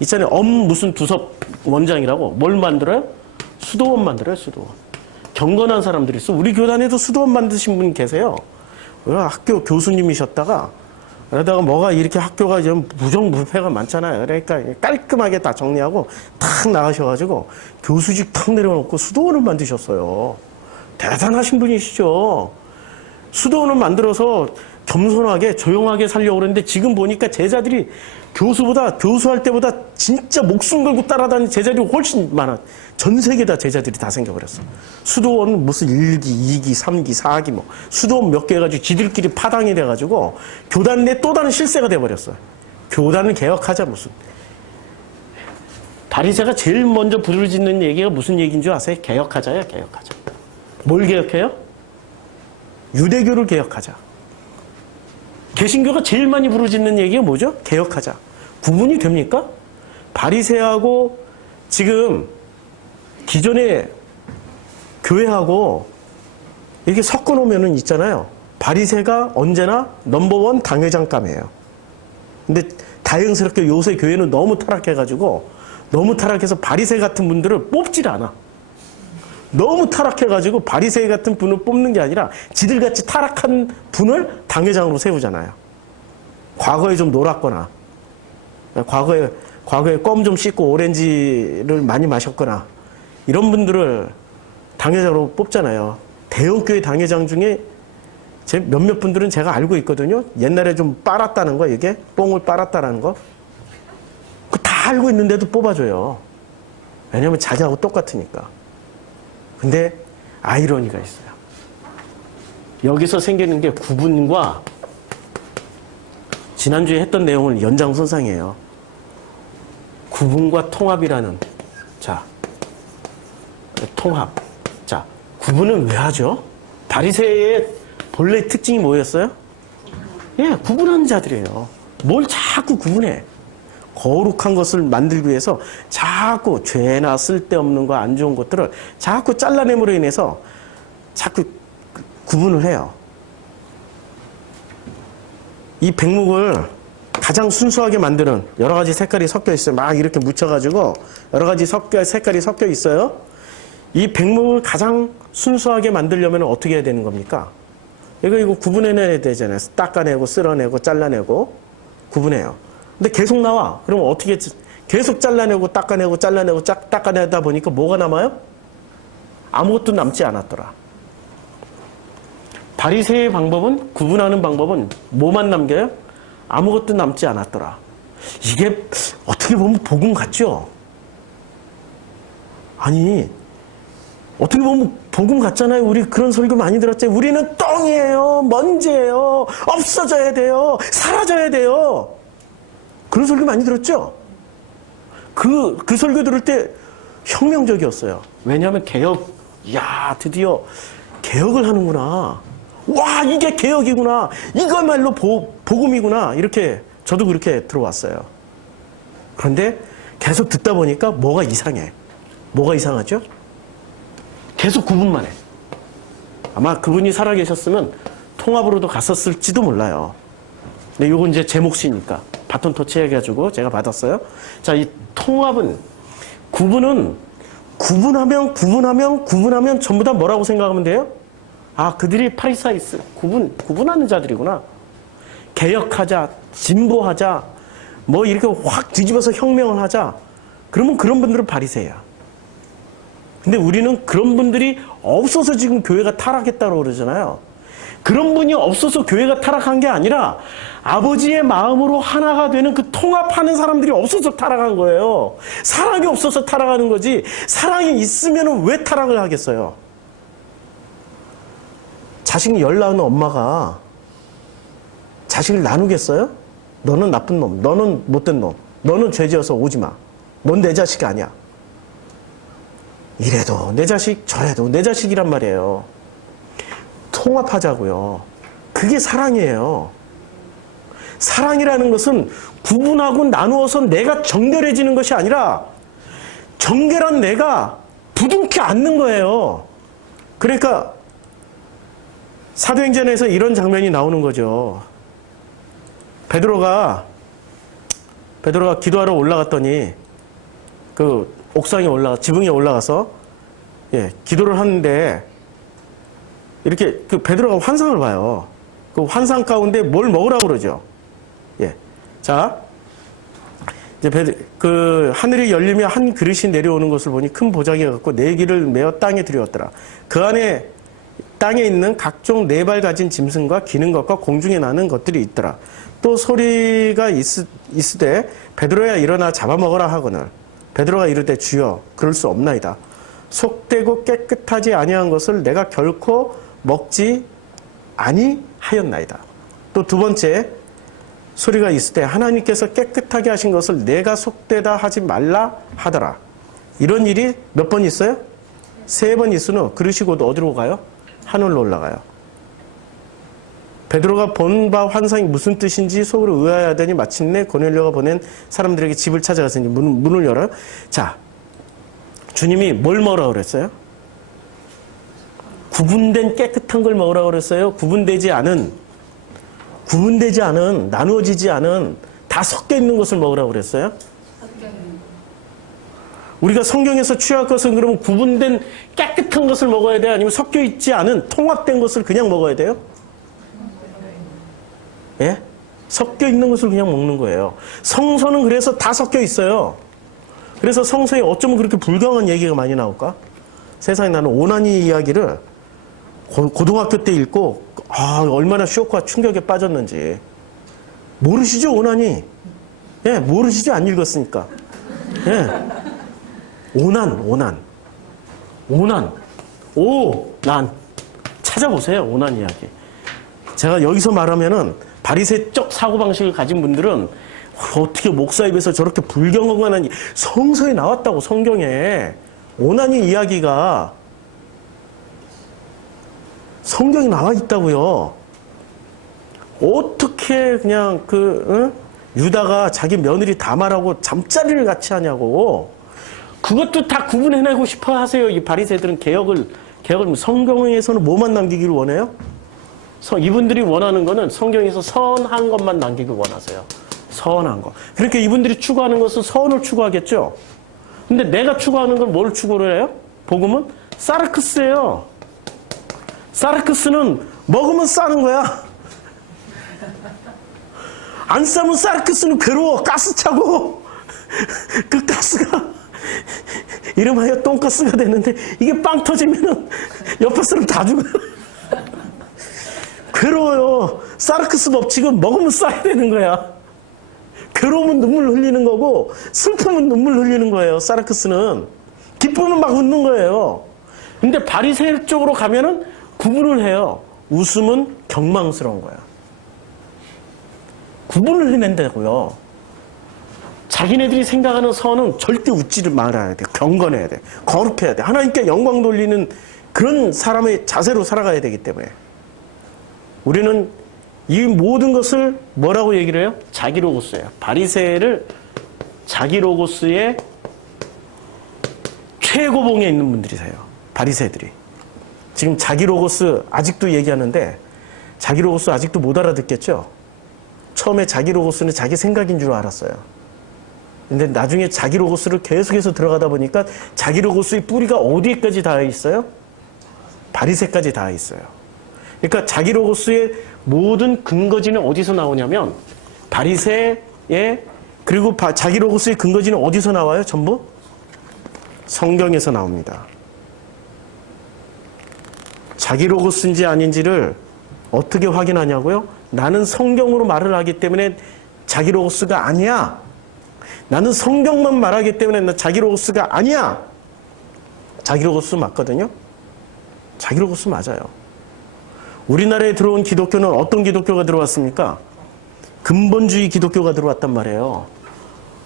있잖아요. 무슨 두섭 원장이라고 뭘 만들어요? 수도원 만들어요. 수도원. 경건한 사람들이 있어. 우리 교단에도 수도원 만드신 분 계세요. 학교 교수님이셨다가 그러다가 뭐가 이렇게 학교가 좀 부정부패가 많잖아요. 그러니까 깔끔하게 다 정리하고 탁 나가셔가지고 교수직 탁 내려놓고 수도원을 만드셨어요. 대단하신 분이시죠. 수도원을 만들어서 겸손하게 조용하게 살려고 그러는데 지금 보니까 제자들이 교수할 때보다 진짜 목숨 걸고 따라다니는 제자들이 훨씬 많아. 전 세계 다 제자들이 다 생겨버렸어. 수도원 무슨 1기, 2기, 3기, 4기 뭐 수도원 몇 개 해가지고 지들끼리 파당이 돼가지고 교단 내 또 다른 실세가 돼버렸어. 교단을 개혁하자 무슨. 바리새가 제일 먼저 부르짖는 얘기가 무슨 얘기인 줄 아세요? 개혁하자야, 개혁하자. 뭘 개혁해요? 유대교를 개혁하자. 개신교가 제일 많이 부르짖는 얘기가 뭐죠? 개혁하자. 구분이 됩니까? 바리새하고 지금 기존의 교회하고 이렇게 섞어놓으면 있잖아요. 바리새가 언제나 넘버원 당회장감이에요. 근데 다행스럽게 요새 교회는 너무 타락해가지고 너무 타락해서 바리새 같은 분들을 뽑질 않아. 너무 타락해가지고 바리새 같은 분을 뽑는 게 아니라 지들같이 타락한 분을 당회장으로 세우잖아요. 과거에 좀 놀았거나 과거에 껌 좀 씹고 오렌지를 많이 마셨거나 이런 분들을 당회장으로 뽑잖아요. 대형교회 당회장 중에 제 몇몇 분들은 제가 알고 있거든요. 옛날에 좀 빨았다는 거, 이게 뽕을 빨았다는 거. 그거 다 알고 있는데도 뽑아줘요. 왜냐면 자기하고 똑같으니까. 근데 아이러니가 있어요. 여기서 생기는 게 구분과 지난주에 했던 내용을 연장선상이에요. 구분과 통합이라는, 자, 통합. 자, 구분은 왜 하죠? 바리새의 본래 특징이 뭐였어요? 예, 구분하는 자들이에요. 뭘 자꾸 구분해. 거룩한 것을 만들기 위해서 자꾸 죄나 쓸데없는 거 안 좋은 것들을 자꾸 잘라냄으로 인해서 자꾸 구분을 해요. 이 백목을 가장 순수하게 만드는 여러 가지 색깔이 섞여 있어요. 막 이렇게 묻혀가지고 여러 가지 색깔이 섞여 있어요. 이 백목을 가장 순수하게 만들려면 어떻게 해야 되는 겁니까? 이거 구분해내야 되잖아요. 닦아내고 쓸어내고 잘라내고 구분해요. 근데 계속 나와. 그럼 어떻게 계속 잘라내고 닦아내고 잘라내고 닦아내다 보니까 뭐가 남아요? 아무것도 남지 않았더라. 바리새의 방법은, 구분하는 방법은 뭐만 남겨요? 아무것도 남지 않았더라. 이게 어떻게 보면 복음 같죠? 아니, 어떻게 보면 복음 같잖아요. 우리 그런 설교 많이 들었잖아요. 우리는 똥이에요. 먼지예요. 없어져야 돼요. 사라져야 돼요. 그런 설교 많이 들었죠? 그 설교 들을 때 혁명적이었어요. 왜냐하면 드디어 개혁을 하는구나. 와, 이게 개혁이구나. 이거말로 복음이구나. 이렇게, 저도 그렇게 들어왔어요. 그런데 계속 듣다 보니까 뭐가 이상해. 뭐가 이상하죠? 계속 구분만 해. 아마 그분이 살아계셨으면 통합으로도 갔었을지도 몰라요. 근데 요건 이제 제 몫이니까. 바톤 터치해가지고 제가 받았어요. 자, 이 통합은, 구분하면 전부 다 뭐라고 생각하면 돼요? 아, 그들이 파리사이스, 구분하는 자들이구나. 개혁하자, 진보하자, 뭐 이렇게 확 뒤집어서 혁명을 하자. 그러면 그런 분들은 바리새야. 근데 우리는 그런 분들이 없어서 지금 교회가 타락했다고 그러잖아요. 그런 분이 없어서 교회가 타락한 게 아니라 아버지의 마음으로 하나가 되는 그 통합하는 사람들이 없어서 타락한 거예요. 사랑이 없어서 타락하는 거지. 사랑이 있으면 왜 타락을 하겠어요? 자식 열 낳은 엄마가 자식을 나누겠어요? 너는 나쁜 놈, 너는 못된 놈, 너는 죄지어서 오지 마. 넌 내 자식이 아니야. 이래도 내 자식, 저래도 내 자식이란 말이에요. 통합하자고요. 그게 사랑이에요. 사랑이라는 것은 구분하고 나누어서 내가 정결해지는 것이 아니라 정결한 내가 부둥켜 안는 거예요. 그러니까 사도행전에서 이런 장면이 나오는 거죠. 베드로가 기도하러 올라갔더니 그 옥상에 지붕에 올라가서 기도를 하는데 이렇게 그 베드로가 환상을 봐요. 그 환상 가운데 뭘 먹으라고 그러죠. 자, 이제 그 하늘이 열리며 한 그릇이 내려오는 것을 보니 큰 보자기가 갖고 네 개를 메어 땅에 들여왔더라. 그 안에 땅에 있는 각종 네 발 가진 짐승과 기는 것과 공중에 나는 것들이 있더라. 또 소리가 있으되 베드로야 일어나 잡아먹으라 하거늘 베드로가 이르되 주여 그럴 수 없나이다. 속되고 깨끗하지 아니한 것을 내가 결코 먹지 아니하였나이다. 또 두 번째 소리가 있으되 하나님께서 깨끗하게 하신 것을 내가 속되다 하지 말라 하더라. 이런 일이 몇 번 있어요? 3번 있은 후 그릇이 곧 어디로 가요? 하늘로 올라가요. 베드로가 본 바 환상이 무슨 뜻인지 속으로 의아해하더니 마침내 고넬료가 보낸 사람들에게 집을 찾아가서 이제 문을 열어요. 자, 주님이 뭘 먹으라고 그랬어요? 구분된 깨끗한 걸 먹으라고 그랬어요? 구분되지 않은, 나누어지지 않은, 다 섞여 있는 것을 먹으라고 그랬어요? 우리가 성경에서 취할 것은 그러면 구분된 깨끗한 것을 먹어야 돼요? 아니면 섞여 있지 않은 통합된 것을 그냥 먹어야 돼요? 예? 섞여 있는 것을 그냥 먹는 거예요. 성서는 그래서 다 섞여 있어요. 그래서 성서에 어쩌면 그렇게 불경한 얘기가 많이 나올까? 세상에 나는 오나니 이야기를 고등학교 때 읽고 얼마나 쇼크와 충격에 빠졌는지. 모르시죠, 오나니? 예, 모르시죠? 안 읽었으니까. 예. 오난. 찾아보세요, 오난 이야기. 제가 여기서 말하면은 바리새적 사고방식을 가진 분들은 어떻게 목사 입에서 저렇게 불경한 성서에 나왔다고, 성경에. 오나니 이야기가 성경에 나와 있다고요. 어떻게 그냥 유다가 자기 며느리 다말하고 잠자리를 같이 하냐고. 그것도 다 구분해내고 싶어 하세요. 이 바리새들은 개혁을 성경에서는 뭐만 남기기를 원해요? 이분들이 원하는 거는 성경에서 선한 것만 남기길 원하세요. 선한 거. 그러니까 이분들이 추구하는 것은 선을 추구하겠죠. 근데 내가 추구하는 건 뭘 추구를 해요? 복음은 사르크스예요. 사르크스는 먹으면 싸는 거야. 안 싸면 사르크스는 괴로워. 가스 차고 그 가스가 이름하여 똥가스가 되는데 이게 빵 터지면은 옆에 사람 다 죽어요. 괴로워요. 사르크스 법칙은 먹으면 싸야 되는 거야. 괴로우면 눈물 흘리는 거고 슬픔은 눈물 흘리는 거예요. 사르크스는. 기쁨은 막 웃는 거예요. 근데 바리새 쪽으로 가면은 구분을 해요. 웃음은 경망스러운 거야. 구분을 해낸다고요. 자기네들이 생각하는 선은 절대 웃지를 말아야 돼. 경건해야 돼. 거룩해야 돼. 하나님께 영광 돌리는 그런 사람의 자세로 살아가야 되기 때문에. 우리는 이 모든 것을 뭐라고 얘기를 해요? 자기 로고스예요. 바리새를 자기 로고스의 최고봉에 있는 분들이세요. 바리새들이. 지금 자기 로고스 아직도 얘기하는데 자기 로고스 아직도 못 알아듣겠죠? 처음에 자기 로고스는 자기 생각인 줄 알았어요. 근데 나중에 자기 로고스를 계속해서 들어가다 보니까 자기 로고스의 뿌리가 어디까지 닿아 있어요? 바리새까지 닿아 있어요. 그러니까 자기 로고스의 모든 근거지는 어디서 나오냐면 바리새의 그리고 자기 로고스의 근거지는 어디서 나와요? 전부? 성경에서 나옵니다. 자기 로고스인지 아닌지를 어떻게 확인하냐고요? 나는 성경으로 말을 하기 때문에 자기 로고스가 아니야. 나는 성경만 말하기 때문에 나 자기 로고스가 아니야. 자기 로고스 맞거든요. 자기 로고스 맞아요. 우리나라에 들어온 기독교는 어떤 기독교가 들어왔습니까? 근본주의 기독교가 들어왔단 말이에요.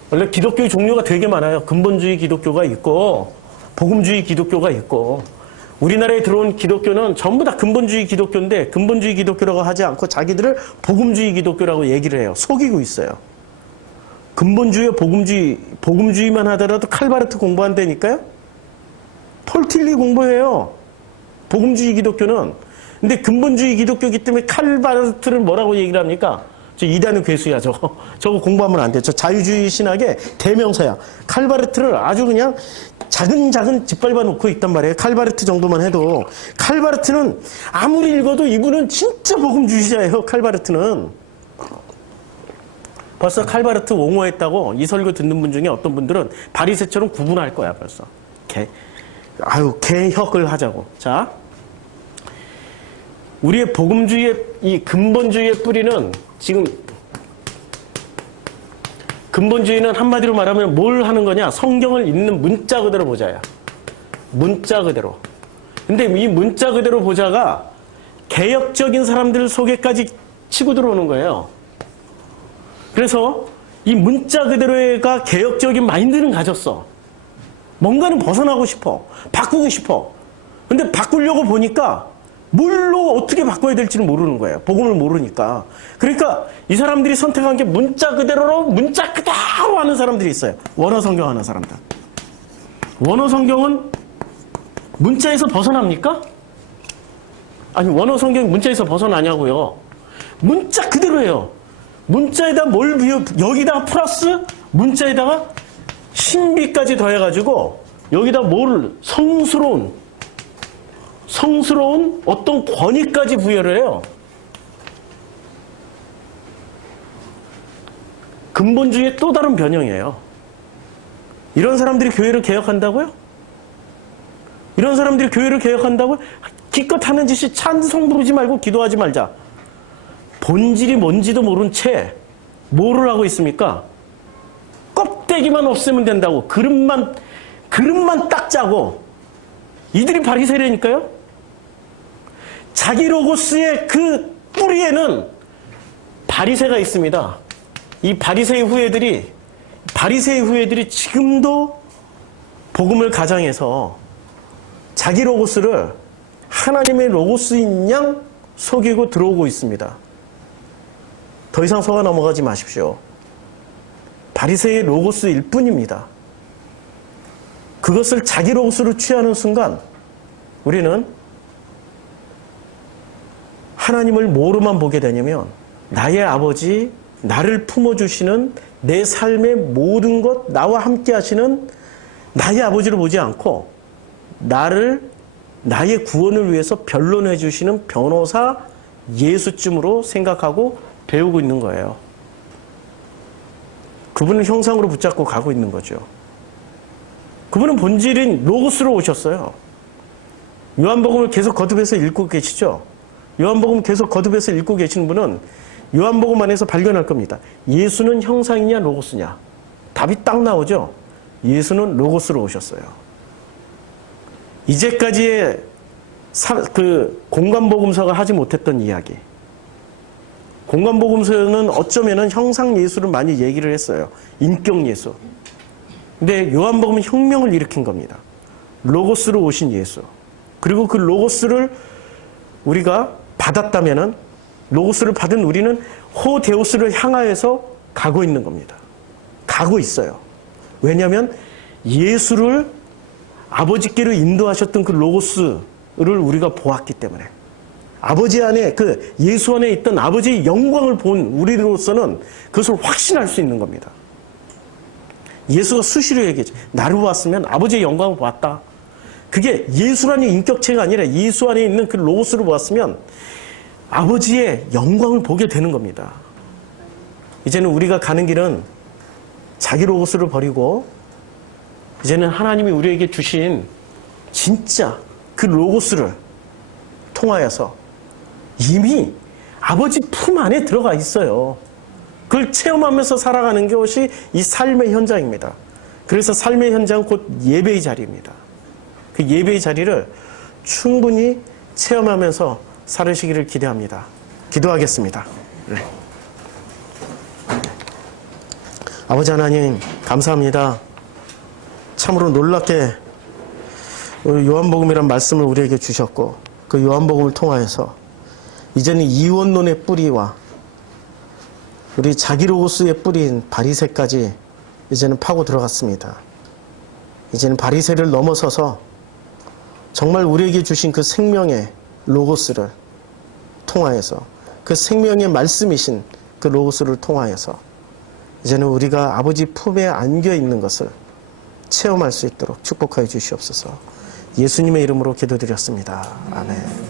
원래 기독교의 종류가 되게 많아요. 근본주의 기독교가 있고 복음주의 기독교가 있고, 우리나라에 들어온 기독교는 전부 다 근본주의 기독교인데 근본주의 기독교라고 하지 않고 자기들을 복음주의 기독교라고 얘기를 해요. 속이고 있어요. 근본주의, 복음주의만 하더라도 칼바르트 공부한다니까요. 폴틸리 공부해요. 복음주의 기독교는. 근데 근본주의 기독교이기 때문에 칼바르트를 뭐라고 얘기를 합니까? 저 이단의 괴수야, 저거. 저거 공부하면 안 돼. 저 자유주의 신학의 대명사야. 칼바르트를 아주 그냥 작은 짓밟아 놓고 있단 말이에요. 칼바르트 정도만 해도. 칼바르트는 아무리 읽어도 이분은 진짜 복음주의자예요. 칼바르트는. 벌써 칼바르트 옹호했다고 이 설교 듣는 분 중에 어떤 분들은 바리새처럼 구분할 거야, 벌써. 개혁을 하자고. 자, 우리의 복음주의의 이 근본주의의 뿌리는 지금, 근본주의는 한마디로 말하면 뭘 하는 거냐? 성경을 읽는 문자 그대로 보자야. 문자 그대로. 근데 이 문자 그대로 보자가 개혁적인 사람들 속에까지 치고 들어오는 거예요. 그래서 이 문자 그대로가 개혁적인 마인드는 가졌어. 뭔가는 벗어나고 싶어. 바꾸고 싶어. 근데 바꾸려고 보니까 뭘로 어떻게 바꿔야 될지는 모르는 거예요. 복음을 모르니까. 그러니까 이 사람들이 선택한 게 문자 그대로 하는 사람들이 있어요. 원어 성경 하는 사람들. 원어 성경은 문자에서 벗어납니까? 아니, 원어 성경이 문자에서 벗어나냐고요. 문자 그대로예요. 문자에다 뭘 여기다가 플러스 문자에다가 신비까지 더해가지고 여기다 뭘 성스러운 어떤 권위까지 부여를 해요. 근본주의의 또 다른 변형이에요. 이런 사람들이 교회를 개혁한다고요? 이런 사람들이 교회를 개혁한다고요? 기껏 하는 짓이 찬송 부르지 말고 기도하지 말자. 본질이 뭔지도 모른 채 뭐를 하고 있습니까? 껍데기만 없애면 된다고. 그릇만 딱 짜고. 이들이 바리새인이니까요. 자기 로고스의 그 뿌리에는 바리새가 있습니다. 이 바리새의 후예들이 지금도 복음을 가장해서 자기 로고스를 하나님의 로고스인 양 속이고 들어오고 있습니다. 더 이상 속아 넘어가지 마십시오. 바리새의 로고스일 뿐입니다. 그것을 자기 로고스로 취하는 순간 우리는 하나님을 뭐로만 보게 되냐면 나의 아버지, 나를 품어주시는 내 삶의 모든 것, 나와 함께 하시는 나의 아버지를 보지 않고 나의 구원을 위해서 변론해 주시는 변호사 예수쯤으로 생각하고 배우고 있는 거예요. 그분을 형상으로 붙잡고 가고 있는 거죠. 그분은 본질인 로고스로 오셨어요. 요한복음을 계속 거듭해서 읽고 계시죠? 요한복음 계속 거듭해서 읽고 계시는 분은 요한복음 안에서 발견할 겁니다. 예수는 형상이냐 로고스냐? 답이 딱 나오죠? 예수는 로고스로 오셨어요. 이제까지의 공간복음서가 하지 못했던 이야기. 공간복음서는 어쩌면은 형상 예수를 많이 얘기를 했어요. 인격 예수. 근데 요한복음은 혁명을 일으킨 겁니다. 로고스로 오신 예수. 그리고 그 로고스를 우리가 받았다면은 로고스를 받은 우리는 호데우스를 향하여서 가고 있는 겁니다. 가고 있어요. 왜냐하면 예수를 아버지께로 인도하셨던 그 로고스를 우리가 보았기 때문에 아버지 안에 그 예수 안에 있던 아버지의 영광을 본 우리로서는 그것을 확신할 수 있는 겁니다. 예수가 수시로 얘기했죠. 나를 보았으면 아버지의 영광을 보았다. 그게 예수라는 인격체가 아니라 예수 안에 있는 그 로고스를 보았으면 아버지의 영광을 보게 되는 겁니다. 이제는 우리가 가는 길은 자기 로고스를 버리고 이제는 하나님이 우리에게 주신 진짜 그 로고스를 통하여서 이미 아버지 품 안에 들어가 있어요. 그걸 체험하면서 살아가는 것이 이 삶의 현장입니다. 그래서 삶의 현장은 곧 예배의 자리입니다. 그 예배의 자리를 충분히 체험하면서 살으시기를 기대합니다. 기도하겠습니다. 네. 아버지 하나님 감사합니다. 참으로 놀랍게 요한복음이란 말씀을 우리에게 주셨고 그 요한복음을 통하여서 이제는 이원론의 뿌리와 우리 자기로고스의 뿌리인 바리새까지 이제는 파고 들어갔습니다. 이제는 바리새를 넘어서서 정말 우리에게 주신 그 생명의 로고스를 통하여서 그 생명의 말씀이신 그 로고스를 통하여서 이제는 우리가 아버지 품에 안겨 있는 것을 체험할 수 있도록 축복하여 주시옵소서. 예수님의 이름으로 기도드렸습니다. 아멘.